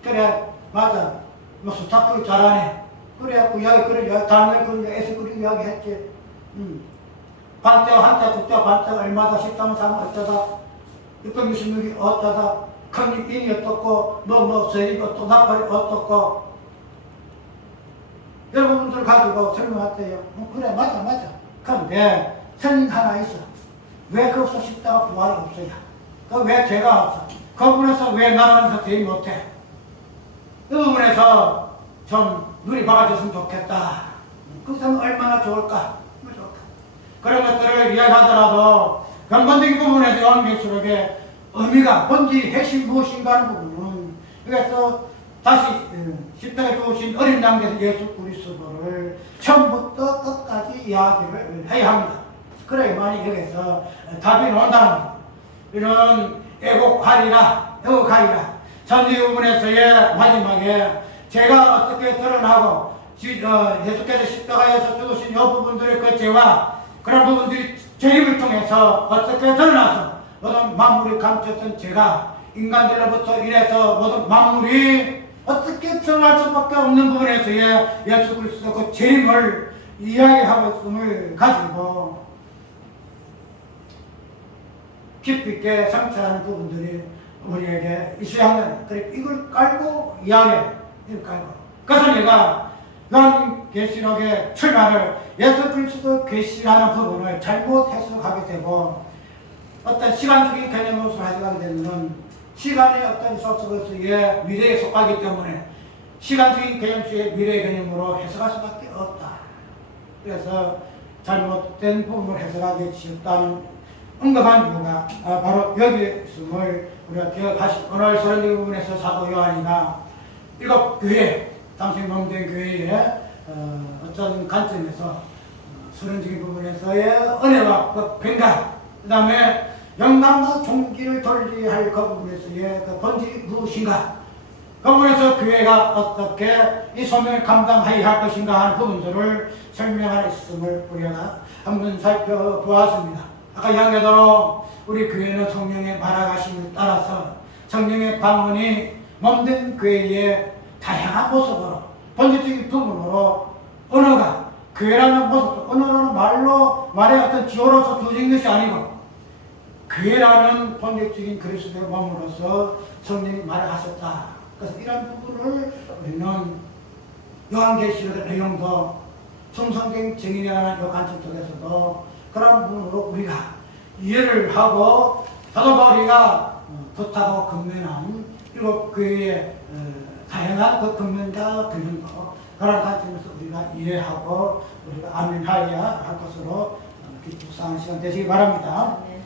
그래 맞아 뭐 수탁풀 잘하네. 그래 구약에 그래 다음에 그 에서 그리 이야기 했지. 반자 한자 두자 반자 얼마다 13만 3만 어쩌다 666이 어쩌다 큰 인이 어떻고 뭐 세입 어떻고 나팔이 어떻고 여러분들 가지고 설명할 때요. 그래 맞아. 그런데 선인 하나 있어. 왜 그 없어 싶다가 부활이 없어요. 그 왜 죄가 없어? 그 부분에서 왜 나라는 대입 못해? 그 부분에서 좀 눈이 박아줬으면 좋겠다. 그것은 얼마나 좋을까? 그런 것들을 이야기하더라도 근본적인 부분에서 요한계시록의 의미가 본질 핵심 무엇인가 하는 부분은 그래서 다시 십자가에 주신 어린 양대에서 예수 그리스도를 처음부터 끝까지 이야기를 해야 합니다. 그래야만이 여기서 답이 나온다는 겁니다. 이런 애곡하리라 전지 부분에서의 마지막에 제가 어떻게 드러나고 예수께서 십자가에서 죽으신 이 부분들의 그 죄와 그런 부분들이 재림을 통해서 어떻게 드러나서 모든 만물이 감췄던 죄가 인간들로부터 인해서 모든 만물이 어떻게 드러날 수밖에 없는 부분에서의 예수 그리스도 그 재림을 이야기하고 있음을 가지고 깊이 있게 성찰하는 부분들이 우리에게 있어야 한다. 그래 이걸 깔고 이야기해. 이걸 깔고. 그래서 내가 요한계시록의 출발을 예수 그리스도 계시라는 부분을 잘못 해석하게 되고 어떤 시간적인 개념으로 가져가게 되면 시간의 어떤 속속에서의 미래에 속하기 때문에 시간적인 개념 속의 미래의 개념으로 해석할 수밖에 없다. 그래서 잘못된 부분을 해석하게 지었다는 언급한 이유가 바로 여기에 있음을 우리가 기억하시고 오늘 서론적인 부분에서 사도 요한이가 일곱 교회 당시 명된 교회의 어떤 관점에서 서론적인 부분에서의 은혜와 그 변각 그 다음에 영광과 존귀를 돌려야 할 그 부분에서의 그 본질이 무엇인가 그 부분에서 교회가 어떻게 이 소명을 감당하여야 할 것인가 하는 부분들을 설명할 있음을 우리가 한번 살펴보았습니다. 아까 이야기하도록 우리 교회는 성령의 말아가심을 따라서 성령의 방언이 몸된 교회의 다양한 모습으로 본질적인 부분으로 언어가 교회라는 모습, 언어라는 말의 어떤 지어로서 주어진 것이 아니고 교회라는 본질적인 그리스도의 몸으로서 성령이 말을 하셨다. 그래서 이런 부분을 우리는 요한계시록의 내용도 성성경 증인이라는 이 관점 속에서도 그런 부분으로 우리가 이해를 하고 사도 바울이가 뜻하고 근면한 일곱 교회의 다양한 그 근면과 근면도 그런 관점에서 우리가 이해하고 우리가 아멘하여야 할 것으로 기쁘상한 시간 되시기 바랍니다. 네.